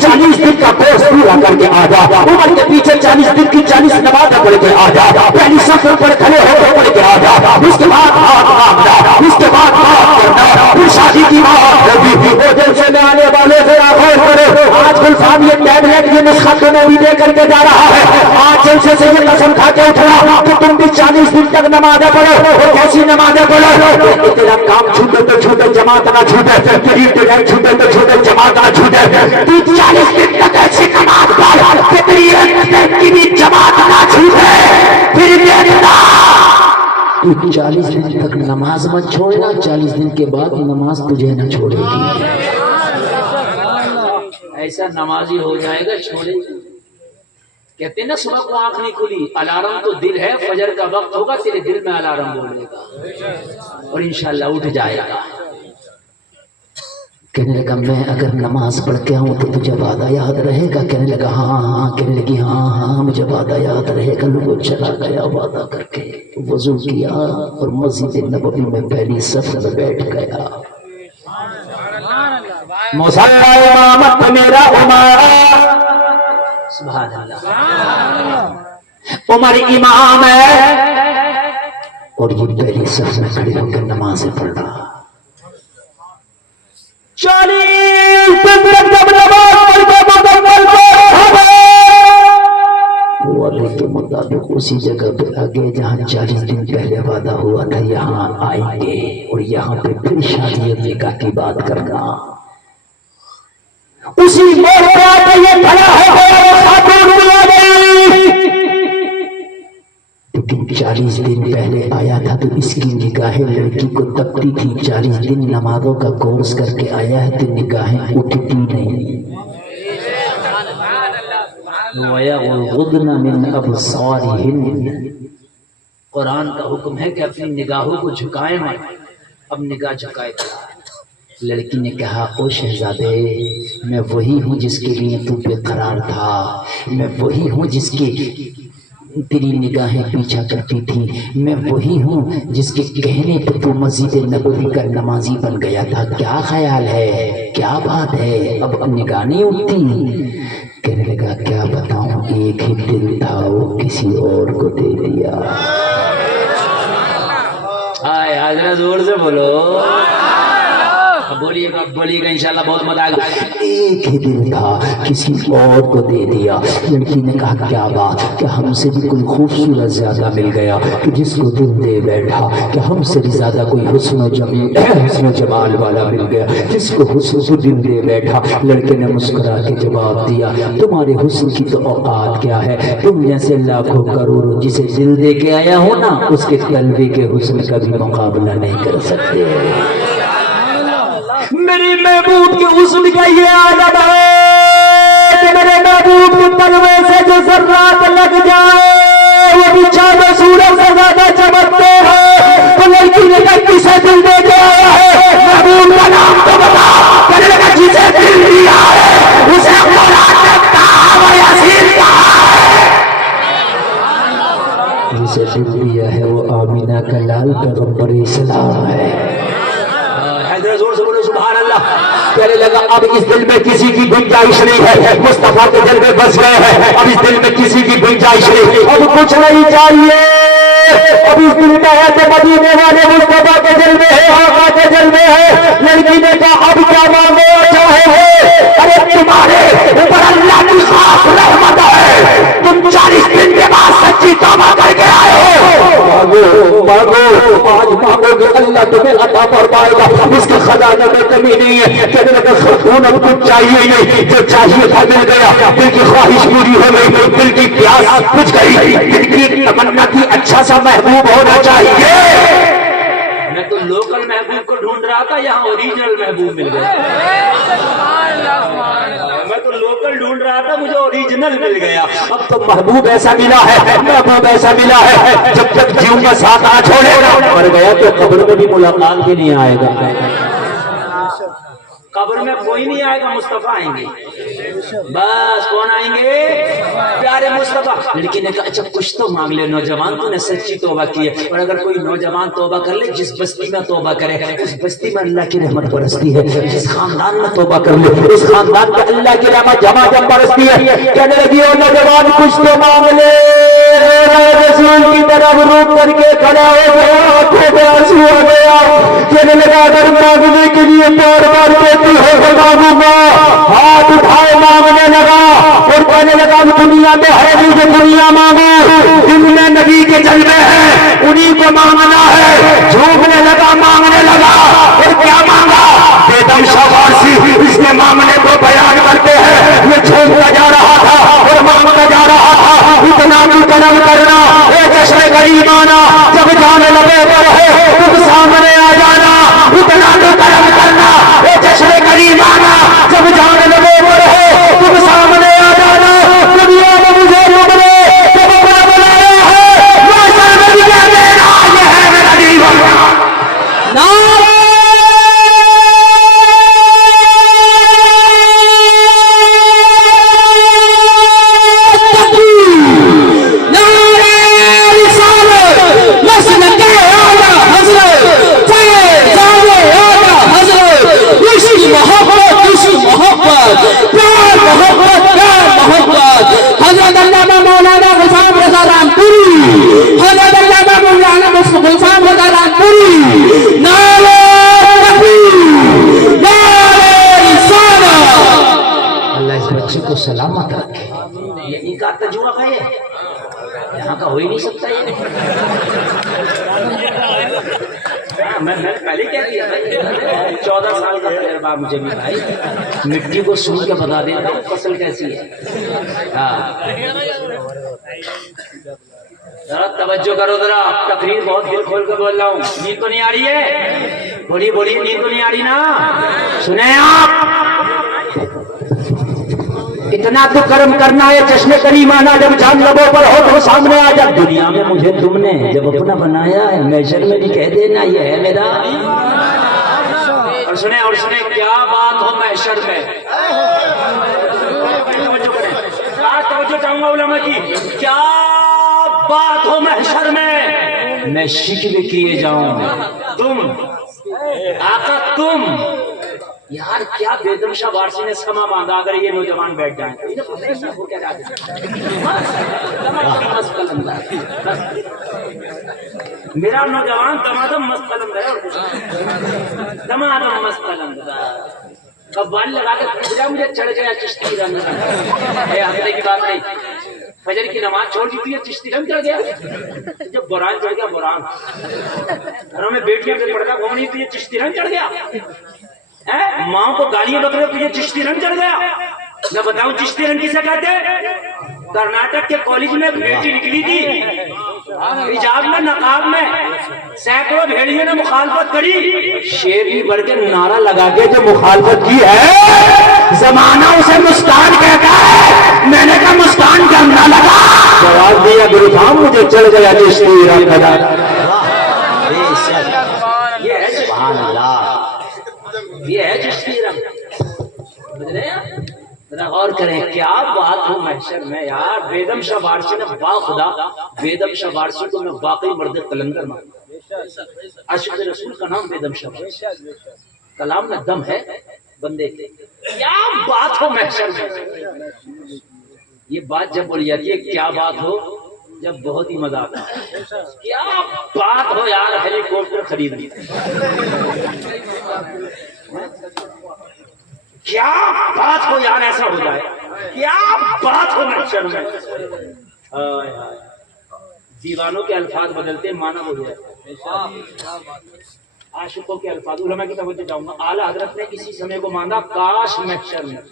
40 دن کا کورس پورا کر کے آ جا عمر کے پیچھے 40 دن کی 40 نمازیں پڑھ کے آ جا پہلی صف پر کھڑے ہو کے پڑھ کے آ جا اس کے بعد ہاتھ مانگنا اس کے بعد بات کرنا پھر شادی کی بات ہوگی وہ دل سے میں آنے والے ذرا غور کرے آج کل صاحب یہ ٹیبلٹ یہ نسخہ تمہیں بھی دے کر کے جا رہا ہے آج جلسے سے یہ قسم کھا کے اٹھنا کہ تم بھی 40 دن تک نمازیں پڑھو اور کیسی نمازیں پڑھو تیرا کام چھوٹے تو چھوٹے جماعت نہ چھوٹے تیری ٹرین چھوٹے تو چھوٹے جماعت نہ چھوٹے تو 40 دن تک ایسی نماز پڑھ کہ تیری ایک دن کی بھی جماعت نہ چھوٹے پھر دیکھنا 40 دن تک نماز مت چھوڑنا 40 دن کے بعد نماز تجھے نہ چھوڑے گی ایسا نمازی ہو جائے گا چھوڑے گی کہتے ہیں نا صبح کو آنکھ نہیں کھلی الارم تو دل ہے فجر کا وقت ہوگا تیرے دل میں الارم بولے گا اور انشاءاللہ اٹھ جائے گا کہنے لگا میں اگر نماز پڑھ کے آؤں تو تجھے وعدہ یاد رہے گا کہنے لگا ہاں کہنے لگی ہاں مجھے وعدہ یاد رہے گا وہ چلا گیا وعدہ کر کے وضو کیا اور مسجد نبوی میں پہلی صف میں بیٹھ گیا مصلی امامت میرا عمر سبحان اللہ عمر امام ہے اور یہ پہلی صف میں کھڑے ہو کر نمازیں پڑھ رہا 40 دن تک جب نماز پڑھ کے وعدے کے مطابق اسی جگہ پہ آگے جہاں 40 دن پہلے وعدہ ہوا تھا یہاں آئیں گے اور یہاں پہ پھر شادی اور نکاح کی بات کرنا اسی موڑ پر آ کے یہ کھڑا ہو گیا وہ خاتون بھی آ گئی لیکن 40 دن پہلے آیا تھا تو اس کی نگاہیں لڑکی کو تپتی تھی 40 دن نمازوں کا کورس کر کے آیا ہے تو نگاہیں اٹھتی نہیں وَيَغْضُضْنَ مِنْ أَبْصَارِهِنَّ قرآن کا حکم ہے کہ اپنی نگاہوں کو جھکائیں مت اب نگاہ جھکائے تھا لڑکی نے کہا او شہزادے میں وہی ہوں جس کے لیے تو بے قرار تھا میں وہی ہوں جس کے تیری نگاہیں پیچھا کرتی تھی میں وہی ہوں جس کے کہنے پر تو مسجد نبوی کا نمازی بن گیا تھا کیا خیال ہے کیا بات ہے اب نگاہ نہیں اٹھتی کہنے لگا کیا بتاؤں ایک ہی دل تھا وہ کسی اور کو دے دیا آئے حضرت زور سے بولو بولیے گا انشاءاللہ بہت مزہ آئے گا ایک ہی دل تھا کسی اور کو دے دیا لڑکی نے کہا کیا بات کہ ہم سے بھی کوئی خوبصورت زیادہ مل گیا کہ جس کو دل دے بیٹھا کہ ہم سے بھی زیادہ کوئی حسن و جمال والا مل گیا جس کو حسن کو دل دے بیٹھا لڑکے نے مسکرا کے جواب دیا تمہارے حسن کی تو اوقات کیا ہے تم جیسے لاکھوں کروڑوں جسے دل دے کے آیا ہو نا اس کے قلبے کے حسن کا بھی مقابلہ نہیں کر سکتے میری محبوب کے حسن کا یہ عادت ہے کہ میرے محبوب کے تلوے سے جو ذرات لگ جائے وہ بھی چاند و سورج سے زیادہ چمکتے ہیں تو لڑکی نے کہا کسے دل دے کے آیا ہے محبوب کا نام تو بتا کہنے لگا جسے دل دیا ہے اسے قرآن نے کہا و یاسین کہا ہے جسے دل دیا ہے وہ آمینہ کا لال پیغمبر اسلام ہے زور سے بولو سبحان اللہ کہنے لگا اب اس دل میں کسی کی گنجائش نہیں ہے مصطفیٰ کے دل میں بس گئے ہیں اب اس دل میں کسی کی گنجائش نہیں اب کچھ نہیں چاہیے اب اس دل میں ہے کہ مدینے والے مصطفیٰ کے دل میں ہے آقا کے دل میں ہے لڑکی نے کہا اب کیا مانگو چاہے ہو ارے تمہارے اوپر اللہ کی خاص رحمت ہے تم 40 دن کے بعد سچی توبہ کر کے آئے ہو مانگو آج مانگو گے اللہ تمہیں عطا فرمائے گا اس کے خزانے میں کمی نہیں ہے کہنے لگا خاتون اب کچھ چاہیے نہیں جو چاہیے تھا مل گیا دل کی خواہش پوری ہو گئی دل کی پیاس بجھ گئی دل کی تمنا کی اچھا سا محبوب ہونا چاہیے میں تو لوکل محبوب کو ڈھونڈ رہا تھا یہاں اوریجنل محبوب مل گیا میں تو لوکل ڈھونڈ رہا تھا مجھے اوریجنل مل گیا اب تو محبوب ایسا ملا ہے محبوب ایسا ملا ہے جب تک جیوں کا ساتھ نہ چھوڑے گا مر گیا تو قبر میں بھی ملاقات بھی نہیں آئے گا قبر میں کوئی نہیں آئے گا، مصطفیٰ آئیں گے بس۔ کون آئیں گے؟ پیارے مصطفیٰ۔ لڑکی نے کہا اچھا کچھ تو مانگ لے نوجوان، تو نے سچی توبہ کی ہے، اور اگر کوئی نوجوان توبہ کر لے، جس بستی میں توبہ کرے اس بستی میں اللہ کی رحمت برستی ہے، جس خاندان میں توبہ کر لے اس خاندان کا اللہ کی رحمت جمع جم برستی ہے۔ کہنے لگی او نوجوان کچھ تو مانگ لے۔ رسول کی طرف روک کر کے کھڑا ہو گیا، آنکھوں میں آنسو آ گیا، کہنے لگا اگر مانگنے کے لیے بار بار کہتی ہو تو مانگوں گا۔ ہاتھ اٹھائے مانگنے لگا اور کہنے لگا دنیا میں ہے نہیں جو دنیا مانگو، جن میں نبی کے جلوے ہیں انہی کو مانگنا ہے۔ جھومنے لگا مانگنے لگا، اور کیا مانگا؟ بیدم شاہ وارسی اس کے مانگنے کو بیان کرتے ہیں، یہ جھومتا جا رہا تھا اور مانگتا جا رہا تھا۔ اتنا بھی کرم کرنا اے چشمے غریب آنا، جب جانے لگے پر ہے تم سامنے آ جانا۔ اتنا بھی کرم کرنا اے چشمے غریب آنا، جب جانے لگے پر ہے تم سامنے آ جانا۔ دنیا میں مجھے مبلے جب اپنا بلایا ہے، میں سامنے بھی کہہ دینا یہ ہے میرا دیوانہ۔ نعرہ کو سلامت رکھے۔ یہی کا تجربہ ہے، یہاں کا ہو ہی نہیں سکتا یہ۔ میں نے پہلے کہہ دیا تھا 14 سال کا تجربہ مجھے بھی بھائی، مٹی کو سن کے بتا دیتا ہوں فصل کیسی ہے۔ ذرا توجہ کرو، ذرا تقریر بہت دل کھول کے بول رہا ہوں، نیند تو نہیں آ رہی ہے؟ بولیے نیند تو نہیں آ رہی نا؟ سنیں آپ، اتنا تو کرم کرنا ہے چشمے کریم آنا، جب جان لبوں پر ہو تو سامنے آ جا۔ دنیا میں مجھے تم نے جب اپنا بنایا ہے، محشر میں بھی کہہ دینا یہ ہے میرا۔ اور سنیں کیا بات ہو محشر میں، توجہ چاہوں گا علماء کی، کیا بات ہو محشر میں، میں شکوے کیے جاؤں تم آقا تم۔ یار کیا بیدم شاہ وارسی نے سما باندھا، اگر یہ نوجوان بیٹھ جائیں میرا نوجوان دمادم مست قلم ہے، دمادم مست قلم کب بال لگا کے پوچھ جا مجھے چڑھ گیا چشتی رنگ۔ ہفتے کی بات نہیں، فجر کی نماز چھوڑ دی تھی چشتی رنگ چڑھ گیا، جب بران چڑھ گیا بران، گھروں میں بیٹیاں پہ پڑتا کون نہیں تو یہ چشتی رنگ چڑھ گیا۔ ماں کو گالیاں بک رہے تجھے چشتی رنگ چڑھ گیا۔ میں بتاؤں چشتی رنگ کسے کہتے ہیں؟ کرناٹک کے کالج میں بیٹی نکلی تھی حجاب میں نقاب میں، سینکڑوں بھیڑیوں نے مخالفت کری، شیر بھی بڑھ کے نعرہ لگا کے جو مخالفت کی ہے زمانہ اسے مسکان کہتا ہے۔ میں نے کہا مسکان کیا نہ لگا، جواب دیا گرو مجھے چڑھ گیا چشتی رنگ۔ یہ ہے سبحان اللہ، یہ ہے چشتی رنگ، سمجھ رہے ہیں؟ ذرا غور کریں کیا بات ہو محشر میں یار۔ بیدم شاہ وارسی نے با خدا بیدم شاہ وارسی کو میں واقعی مرد قلندر مانتا، عاشق رسول کا نام بیدم شاہ وارسی، کلام میں دم ہے بندے کے۔ کیا بات ہو محشر میں، یہ بات جب بولی جاتی ہے کیا بات ہو جب بہت ہی مزہ آتا ہے۔ کیا بات ہو یار ہیلی کاپٹر خرید لی، کیا بات ہو یار ایسا ہو جائے، کیا بات ہو محشر میں۔ دیوانوں کے الفاظ بدلتے معنی ہو جائے، عاشقوں کے الفاظ۔ علماء کی توجہ چاہوں گا، اعلیٰ حضرت نے اسی سمے کو مانا کاش محشر میں،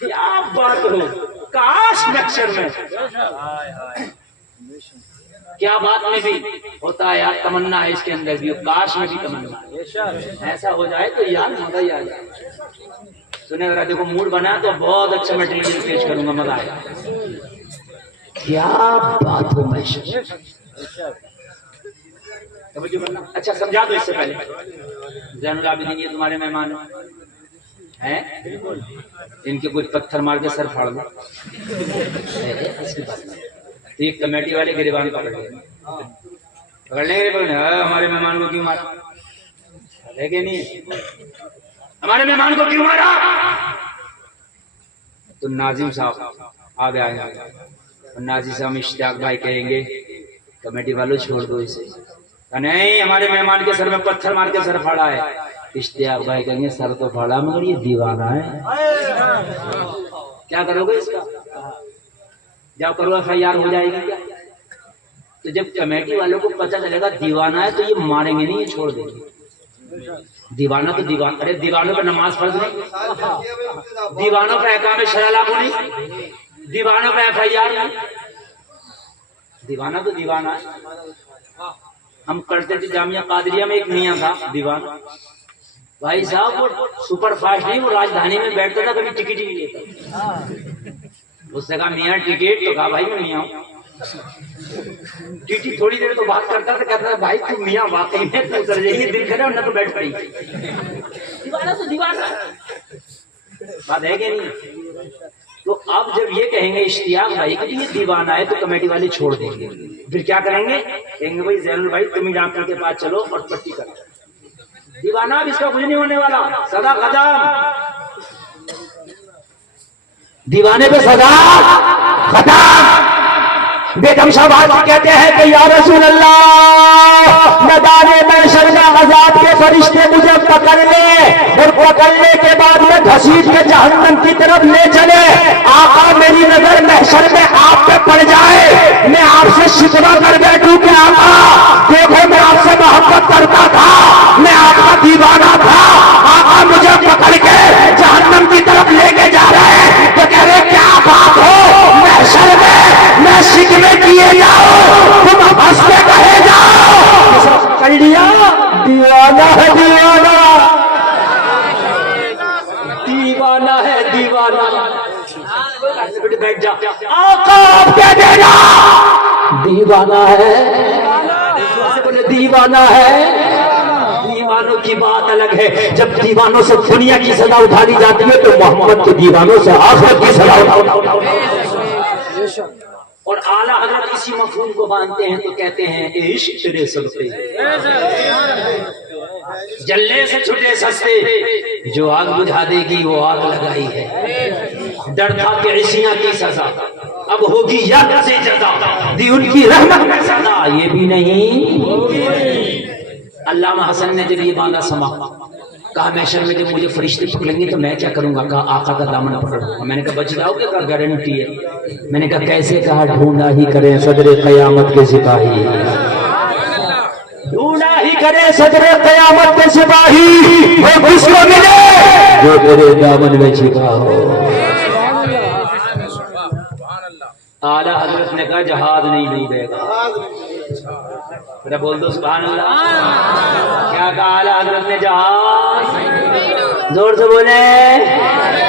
کیا بات ہو کاش محشر میں، کیا بات میں بھی ہوتا ہے یار، تمنا ہے اس کے اندر بھی، کاش میں بھی تمنا ہے، ایسا ہو جائے تو یار مزہ ہی آ جائے۔ سنیں ذرا، دیکھو موڈ بنا تو بہت اچھا میٹیریل پیش کروں گا، مزہ آئے گا۔ کیا بات ہو محشر، توجہ کرنا. اچھا سمجھا دو اس سے پہلے. زین العابدین یہ تمہارے مہمان ہیں, ان کے کچھ پتھر مار کے سر پھاڑ دو. تو یہ کمیٹی والے گریبان پکڑ لیں گے, ہمارے مہمان کو کیوں مارا ہے کہ نہیں, ہمارے مہمان کو کیوں مارا. تو ناظم صاحب آگے آئیں گے, ناظم صاحب اشتیاق بھائی کہیں گے کمیٹی والوں چھوڑ دو اسے, نہیں ہمارے مہمان کے سر میں پتھر مار کے سر پھاڑا ہے. اشتیاق بھائی کہیں گے سر تو پھاڑا مگر یہ دیوانہ ہے, کیا کرو گے اس کا, جاؤ کرو ایف آئی آر ہو جائے گی کیا. تو جب کمیٹی والوں کو پتہ چلے گا دیوانہ ہے تو یہ ماریں گے نہیں, یہ چھوڑ دیں گے. دیوانہ تو دیوانہ, ارے دیوانوں پہ نماز فرض نہیں, دیوانوں پہ احکام شرع لاگو نہیں, دیوانوں پہ ایف آئی آر نہیں. دیوانہ تو دیوانہ ہے. ہم پڑھتے تھے جامعہ قادریہ میں ایک میاں تھا دیوانہ, بھائی صاحب وہ سپر فاسٹ نہیں, وہ راجدھانی میں بیٹھتا تھا, کبھی ٹکٹ ہی نہیں لیتا. اس نے کہا میاں ٹکٹ, تو کہا بھائی میں میاں ہوں. ٹی تھوڑی دیر تو بات کرتا تھا, کہتا تھا بھائی تو میاں واقعی میں تو اتر جائیے, دل کرے نہ تو بیٹھ پڑی. دیوانہ تو دیوانہ بات ہے کہ نہیں. تو اب جب یہ کہیں گے اشتیاق بھائی کہ یہ دیوانہ ہے تو کمیٹی والے چھوڑ دیں گے. پھر کیا کریں گے, کہیں گے بھائی زین بھائی تم ہی ڈاکٹر کے پاس چلو اور پٹی کرو. دیوانہ اب اس کا کچھ نہیں ہونے والا, سدا ختم. دیوانے پہ سدا ختم. بیگم صاحب کہتے ہیں کہ یا رسول اللہ میدان محشر میں عذاب کے فرشتے مجھے پکڑ لے اور پکڑنے کے بعد میں گھسیٹ کے جہنم کی طرف لے چلے. آقا میری نظر محشر میں آپ پہ پڑ جائے, میں آپ سے شکوہ کر بیٹھوں کہ آقا دیکھو میں آپ سے محبت کرتا تھا, میں آپ کا دیوانہ تھا, آقا مجھے پکڑ کے جہنم کی طرف لے کے جا رہے ہیں. تو کہہ رہے کیا بات ہو, محشر میں شکوے کیے جاؤ, تم ہنس کے کہے جاؤ کر لیا دیوانہ ہے, دیوانہ دیوانہ ہے, دیوانہ. بیٹھ جا, آقا آپ کہہ دینا دیوانہ ہے, بولے دیوانہ ہے. دیوانوں کی بات الگ ہے, جب دیوانوں سے دنیا کی سزا اٹھا لی جاتی ہے تو محمد کے دیوانوں سے آخرت کی سزا اٹھا. اور اعلیٰ حضرت اسی مفہوم کو مانتے ہیں تو کہتے ہیں عشق تیرے صدقے جلنے سے چھٹے سستے, جو آگ بجھا دے گی وہ آگ لگائی ہے. ڈر تھا کہ عصیاں کی سزا اب ہوگی یاد سے جزا, دی ان کی رحمت میں سزا یہ بھی نہیں. علامہ حسن نے جب یہ باندھا سما, کہا محشر میں جب مجھے فرشتے پکڑیں گے تو میں کیا کروں گا, کہا آقا کا دامن پکڑوں گا. میں نے کہا بچ جاؤ گے, کہا گارنٹی ہے. میں نے کہا کیسے, کہا ڈھونڈا ہی کریں صدر قیامت کے سپاہی, ڈھونڈا ہی کریں صدر قیامت کے سپاہی, وہ کس کو ملے جو تیرے دامن میں چھپا ہو. اعلیٰ حضرت نے کہا جہاد نہیں ڈوبے گا. ذرا بول دو سبحان اللہ. کیا کہا اعلیٰ حضرت نے, جہاد, زور سے بولے.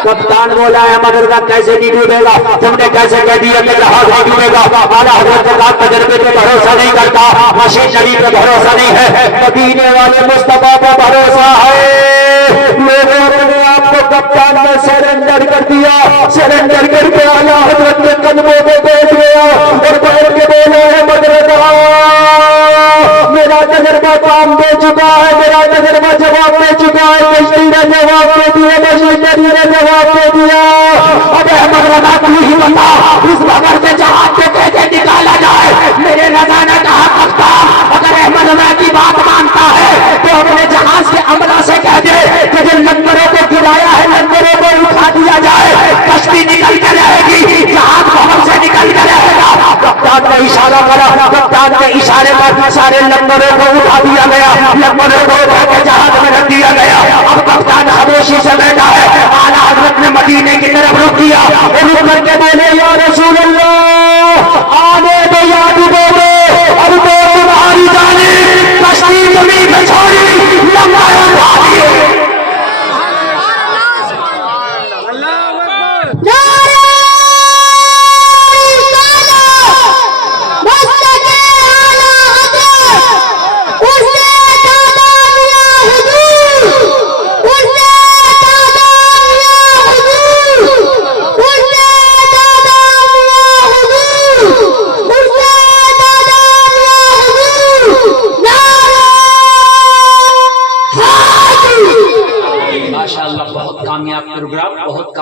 کپتان بولا ہے مگر کا کیسے نہیں ڈوبے گا, تم نے کیسے کہہ دیا کہ جہاز نہیں ڈوبے گا. اعلیٰ حضرت نے کہا تجربے پہ بھروسہ نہیں کرتا, مشین شریف پہ بھروسہ نہیں ہے, مدینے والے مصطفیٰ پہ بھروسہ ہے. لوگوں نے آپ کو کپتان میں سرنڈر کر دیا, سرنڈر کر کے اعلیٰ حضرت کے قدموں پہ بیٹھ گیا اور بیٹھ کے بولے ہیں مگر میرا تجربہ کام دے چکا ہے, میرا تجربہ جواب دے چکا ہے. کشتی نے جواب دے دیا, مشینری نے جواب دے دیا. اب احمد رضا تو ہی بتا اس بغیر سے جہاز سے کیسے نکالا جائے. میرے رضا نے کہا کپتان اگر احمد رضا کی بات مانتا ہے تو اپنے جہاز کے عملہ سے کہہ دے کہ جن لنگروں کو گرایا ہے لنگروں کو اٹھا دیا جائے, کشتی نکل کے رہے گی, جہاز بہت سے نکل کے رہے گا. کپتان نے اشارہ کرا, کپتان کے اشارے پر سارے لنگروں کو اٹھا دیا گیا, لنگروں کو اٹھا کے جہاز میں رکھ دیا گیا. اب کپتان خاموشی سے بیٹھا ہے. اعلیٰ حضرت نے مدینے کی طرف رخ کیا, رک کر کے بولے یا رسول اللہ آنے دو یا ڈوبو دو, اب تو تمہاری جانب. کشتی زمین میں چھوڑی, لنگر اٹھا دیے. مستقل اعلیٰ حضرت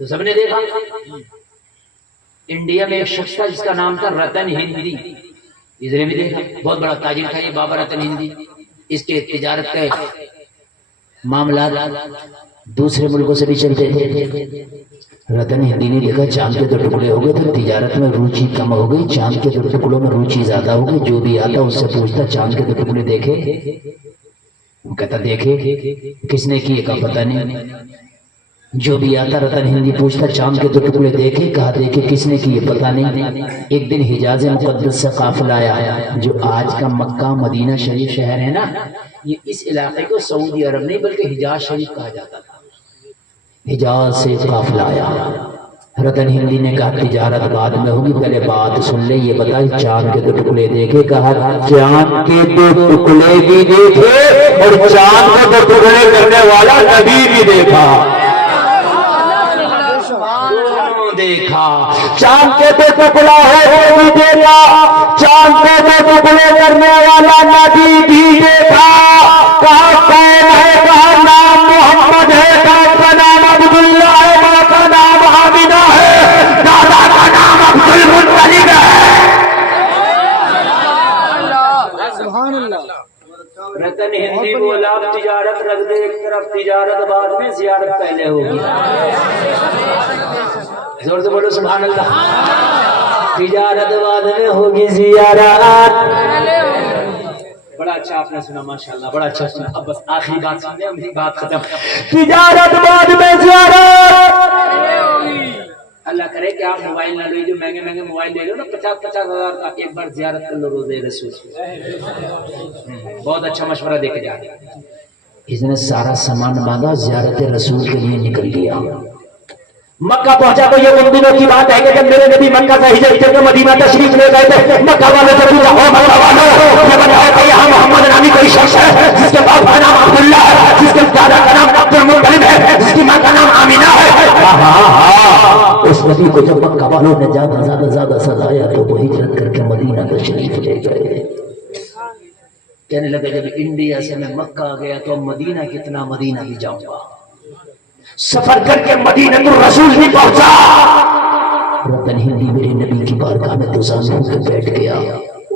تو سب نے دیکھا انڈیا میں ایک شخص تھا جس کا نام تھا رتن ہندی، اس نے بھی دیکھا، بہت بڑا تاجر تھا یہ بابا رتن ہندی، اس کے تجارت کے معاملات دوسرے ملکوں سے بھی چلتے تھے۔ رتن ہندی نے دیکھا چاند کے 2 ٹکڑے ہو گئے، تو تجارت میں روچی کم ہو گئی، چاند کے 2 ٹکڑوں میں روچی زیادہ ہو گئی، جو بھی آتا اس سے پوچھتا چاند کے 2 ٹکڑے دیکھے؟ وہ کہتا دیکھے، کس نے کیے کا پتہ نہیں، جو بھی آتا رتن ہندی پوچھتا چاند کے 2 ٹکڑے دیکھے؟ کہا دیکھے، کس نے کیے پتہ نہیں۔ ایک دن حجاز مقدس سے قافلہ آیا، جو آج کا مکہ مدینہ شریف شہر ہے نا، یہ اس علاقے کو سعودی عرب نہیں بلکہ حجاز شریف کہا جاتا تھا۔ حجاز سے قافلہ آیا، رتن ہندی نے کہا تجارت بعد میں ہوگی، پہلے بات سن لے، یہ بتا چاند کے 2 ٹکڑے دیکھے؟ کہا چاند کے 2 ٹکڑے بھی دیکھے اور چاند کے 2 ٹکڑے کرنے والا نبی بھی دیکھا۔ دیکھا چاند کے 2 ٹکڑا ہے وہ بھی دیکھا، چاند کے 2 ٹکڑے کرنے والا نبی بھی دیکھا۔ کہا کون ہے؟ کہا نام محمد ہے، باپ کا نام عبداللہ ہے، ماں کا نام آمینہ ہے، دادا کا نام عبد المطلب ہے۔ رتن ہندی بولا اب تجارت رکھ دے ایک طرف، تجارت بعد میں زیارت پہلے ہوگی۔ زور سے بولو سبحان اللہ۔ تجارت بعد میں ہوگی، زیارت۔ بڑا اچھا آپ نے سنا ماشاءاللہ، بڑا اچھا سنا۔ اب بس آخری بات سنیں، میری بات ختم۔ تجارت بعد میں زیارت۔ اللہ کرے کہ آپ موبائل نہ لے جو مہنگے مہنگے موبائل لے لو نا، 50-50 ہزار کا، ایک بار زیارت کر لو روزے رسول۔ بہت اچھا مشورہ دے کے جا رہے۔ اس نے سارا سامان باندھا، زیارت رسول کے لیے نکل گیا۔ مکہ پہنچا تو یہ ان دنوں کی بات ہے کہ جب میرے نبی مکہ سے ہجرت کر کے مدینہ تشریف لے گئے تھے، مکہ والے سے پوچھا او مکہ والوں، یہ بتایا کہ یہاں محمد نامی کوئی شخص ہے جس کے باپ کا نام عبداللہ ہے، جس کے دادا کا نام عبد المطلب ہے، جس کی ماں کا نام آمینہ ہے؟ اس نبی کو جب مکہ والوں نے زیادہ سزایا تو وہ ہجرت کر کے مدینہ تشریف لے گئے۔ کہنے لگا جب انڈیا سے میں مکہ آ گیا تو اب مدینہ کتنا، مدینہ بھی جاؤں گا۔ سفر کر کے مدینہ الرسول بھی پہنچا۔ رتن ہندی میرے نبی کی بارگاہ میں دوزان ہو کے بیٹھ گیا،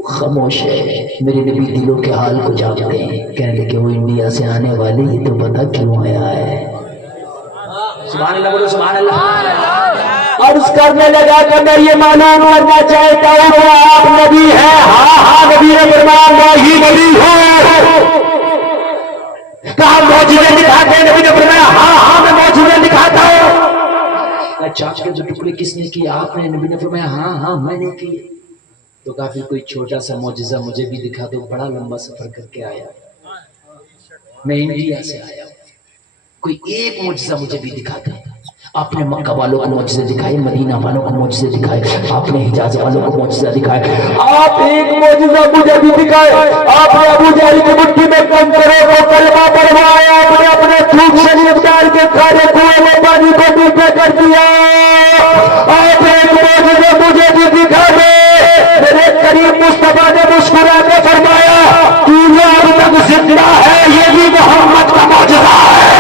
خاموش ہے، میرے نبی دلوں کے حال کو جانتے ہیں۔ کہنے لگے وہ انڈیا سے آنے والے، یہ تو پتا کیوں آیا ہے؟ سبحان اللہ بولو سبحان اللہ۔ عرض کرنے لگا کہ میں یہ معلوم کرنا چاہتا ہوں کہ آپ نبی ہیں؟ ہاں نبی نے فرمایا میں ہی نبی ہوں۔ کہا معجزے دکھاتے ہیں؟ نبی نے فرمایا ہاں میں معجزے دکھاتا ہوں۔ چاند کے 2 ٹکڑے کس نے کیے؟ آپ نے؟ نبی نے فرمایا ہاں میں نے کیے۔ تو کافی کوئی چھوٹا سا معجزہ مجھے بھی دکھا دو، بڑا لمبا سفر کر کے آیا، میں انڈیا سے آیا، کوئی ایک معجزہ مجھے بھی دکھا دو۔ آپ نے مکہ والوں کو معجزے دکھائے، مدینہ والوں کو معجزے دکھائے، آپ نے حجاز والوں کو معجزہ دکھائے، آپ ایک معجزہ مجھے بھی دکھائے۔ آپ نے ابو جہل کی مٹھی میں کنکروں کو کلمہ پڑھوایا، آپ نے اپنے تھوک شریف ڈال کے کھارے کنویں میں پانی کو ڈوبے کر دیا۔ آپ ایک معجزہ مجھے بھی دکھا دے۔ میرے کریم مصطفیٰ نے مسکرا کے فرمایا تو یہ اب تک زندہ ہے، یہ بھی محمد کا معجزہ ہے۔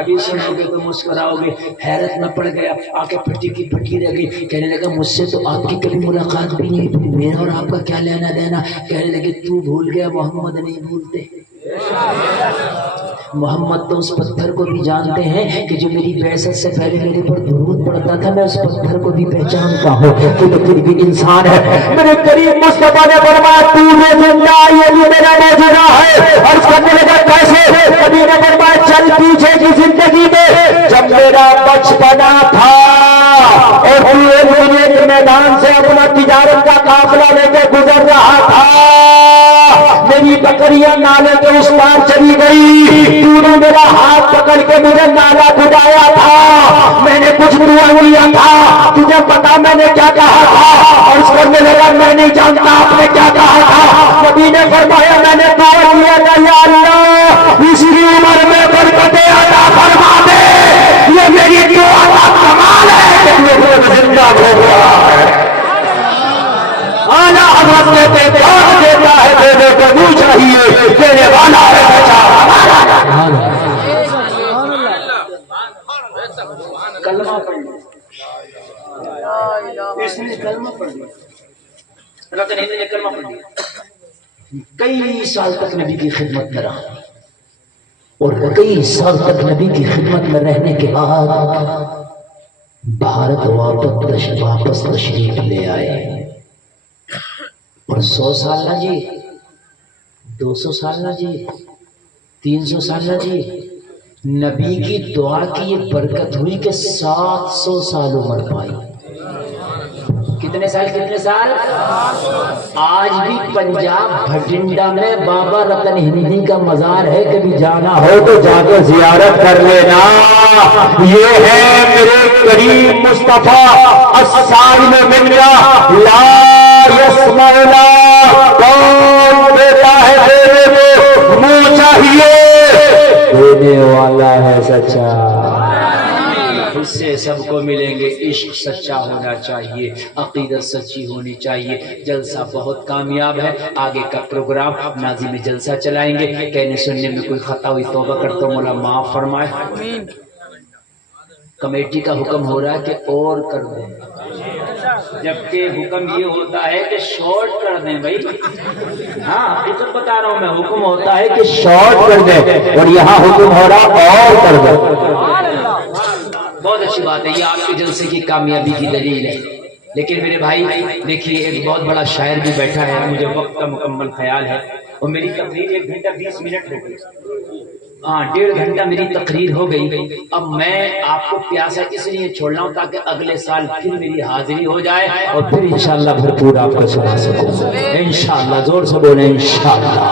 ابھی سنو گے تو مسکراؤ گے۔ حیرت میں پڑ گیا، آنکھیں پھٹی کی پھٹی رہ گئی۔ کہنے لگا مجھ سے تو آپ کی کبھی ملاقات بھی نہیں ہوئی، میرا اور آپ کا کیا لینا دینا؟ کہنے لگے تو بھول گیا، محمد نہیں بھولتے۔ محمد تو اس پتھر کو بھی جانتے ہیں کہ جو میری بعثت سے پہلے میرے پر درود پڑتا تھا، میں اس پتھر کو بھی پہچانتا ہوں کہ تو پھر بھی انسان ہے۔ میرے کریم مصطفیٰ نے فرمایا تو یہ زندہ، یہ بھی میرا معجزہ ہے۔ عرض کرنے لگا کیسے؟ نبی نے فرمایا چل پیچھے کی زندگی میں جب میرا بچپنا تھا اور تو ایک میدان سے اپنا تجارت کا قافلہ لے کے گزر رہا تھا، میری بکریاں نالے کے اس پار چلی گئی، تو نے میرا ہاتھ پکڑ کے مجھے نالا کھدایا تھا، میں نے کچھ دعا لیا تھا، تجھے پتا میں نے کیا کہا تھا؟ اور اس کرنے لگا میں نہیں جانتا آپ نے کیا کہا تھا۔ نبی نے فرمایا میں نے دعا لیا تھا یا اللہ اس کی عمر میں برکتیں عطا فرما دے، یہ میری دعا کا کمال ہے کہ وہ زندہ ہو گیا ہے۔ آنا حضرت کہتے پیار دیتا ہے دینے کو نہیں چاہیے، دینے والا ہے بیچارہ۔ کلمہ پڑھ لیا، اس نے کلمہ پڑھ لیا، رتن ہند نے کلمہ پڑھ لیا، کئی سال تک نبی کی خدمت میں رہا، اور کئی سال تک نبی کی خدمت میں رہنے کے بعد بھارت واپس تشریف لے آئے، اور 100 سال نہ جی، 200 سال نہ جی، 300 سال نہ جی، نبی کی دعا کی یہ برکت ہوئی کہ 700 سال عمر پائی۔ کتنے سال؟ آج بھی پنجاب بھٹنڈا میں بابا رتن ہندی کا مزار ہے، کبھی جانا ہو تو جا کے زیارت کر لینا۔ یہ ہے میرے کریم مصطفیٰ الصائم منا لا یسمعنا، کون دیتا ہے دینے کو منہ چاہیے، دینے والا ہے سچا، اس سے سب کو ملیں گے۔ عشق سچا ہونا چاہیے، عقیدت سچی ہونی چاہیے۔ جلسہ بہت کامیاب ہے، آگے کا پروگرام ناظم جلسہ چلائیں گے۔ کہنے سننے میں کوئی خطا ہوئی توبہ کرتا ہوں، مولا معاف فرمائے۔ کمیٹی کا حکم ہو رہا ہے کہ اور کر دیں، جبکہ حکم یہ ہوتا ہے کہ شارٹ کر دیں بھائی، ہاں حکم بتا رہا ہوں میں، حکم ہوتا ہے کہ شارٹ کر دیں، اور یہاں حکم ہو رہا اور کر دیں۔ بہت اچھی بات ہے، یہ آپ کے جلسے کی کامیابی کی دلیل ہے۔ لیکن میرے بھائی دیکھیے، ایک بہت بڑا شاعر بھی بیٹھا ہے، مجھے وقت کا مکمل خیال ہے، اور میری تقریر 1 گھنٹہ 20 منٹ ہو گئی، ہاں 1.5 گھنٹہ میری تقریر ہو گئی۔ اب میں آپ کو پیاسا اس لیے چھوڑ رہا ہوں تاکہ اگلے سال پھر میری حاضری ہو جائے، اور پھر انشاءاللہ بھرپور آپ کو سنا سکوں انشاءاللہ۔ زور سے بولیں انشاءاللہ۔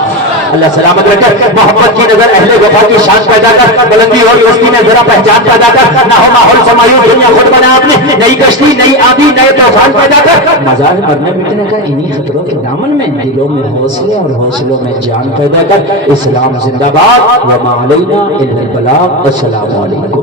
اللہ سلامت رکھے، محبت کی نظر اہل وفا کی شان پیدا کر، بلندی اور یستی میں ذرا پہچان پیدا کر، نہ ہو ماحول سمایو دنیا خود بنا آپ نے، نئی کشتی نئی آبی نئے طوفان پیدا کر، مزاج مرنے مٹنے کا انہی خطروں کے دامن میں، دلوں میں حوصلے اور حوصلوں میں جان پیدا کر۔ اسلام زندہ باد، وما علینا الا البلاغ۔ السلام علیکم۔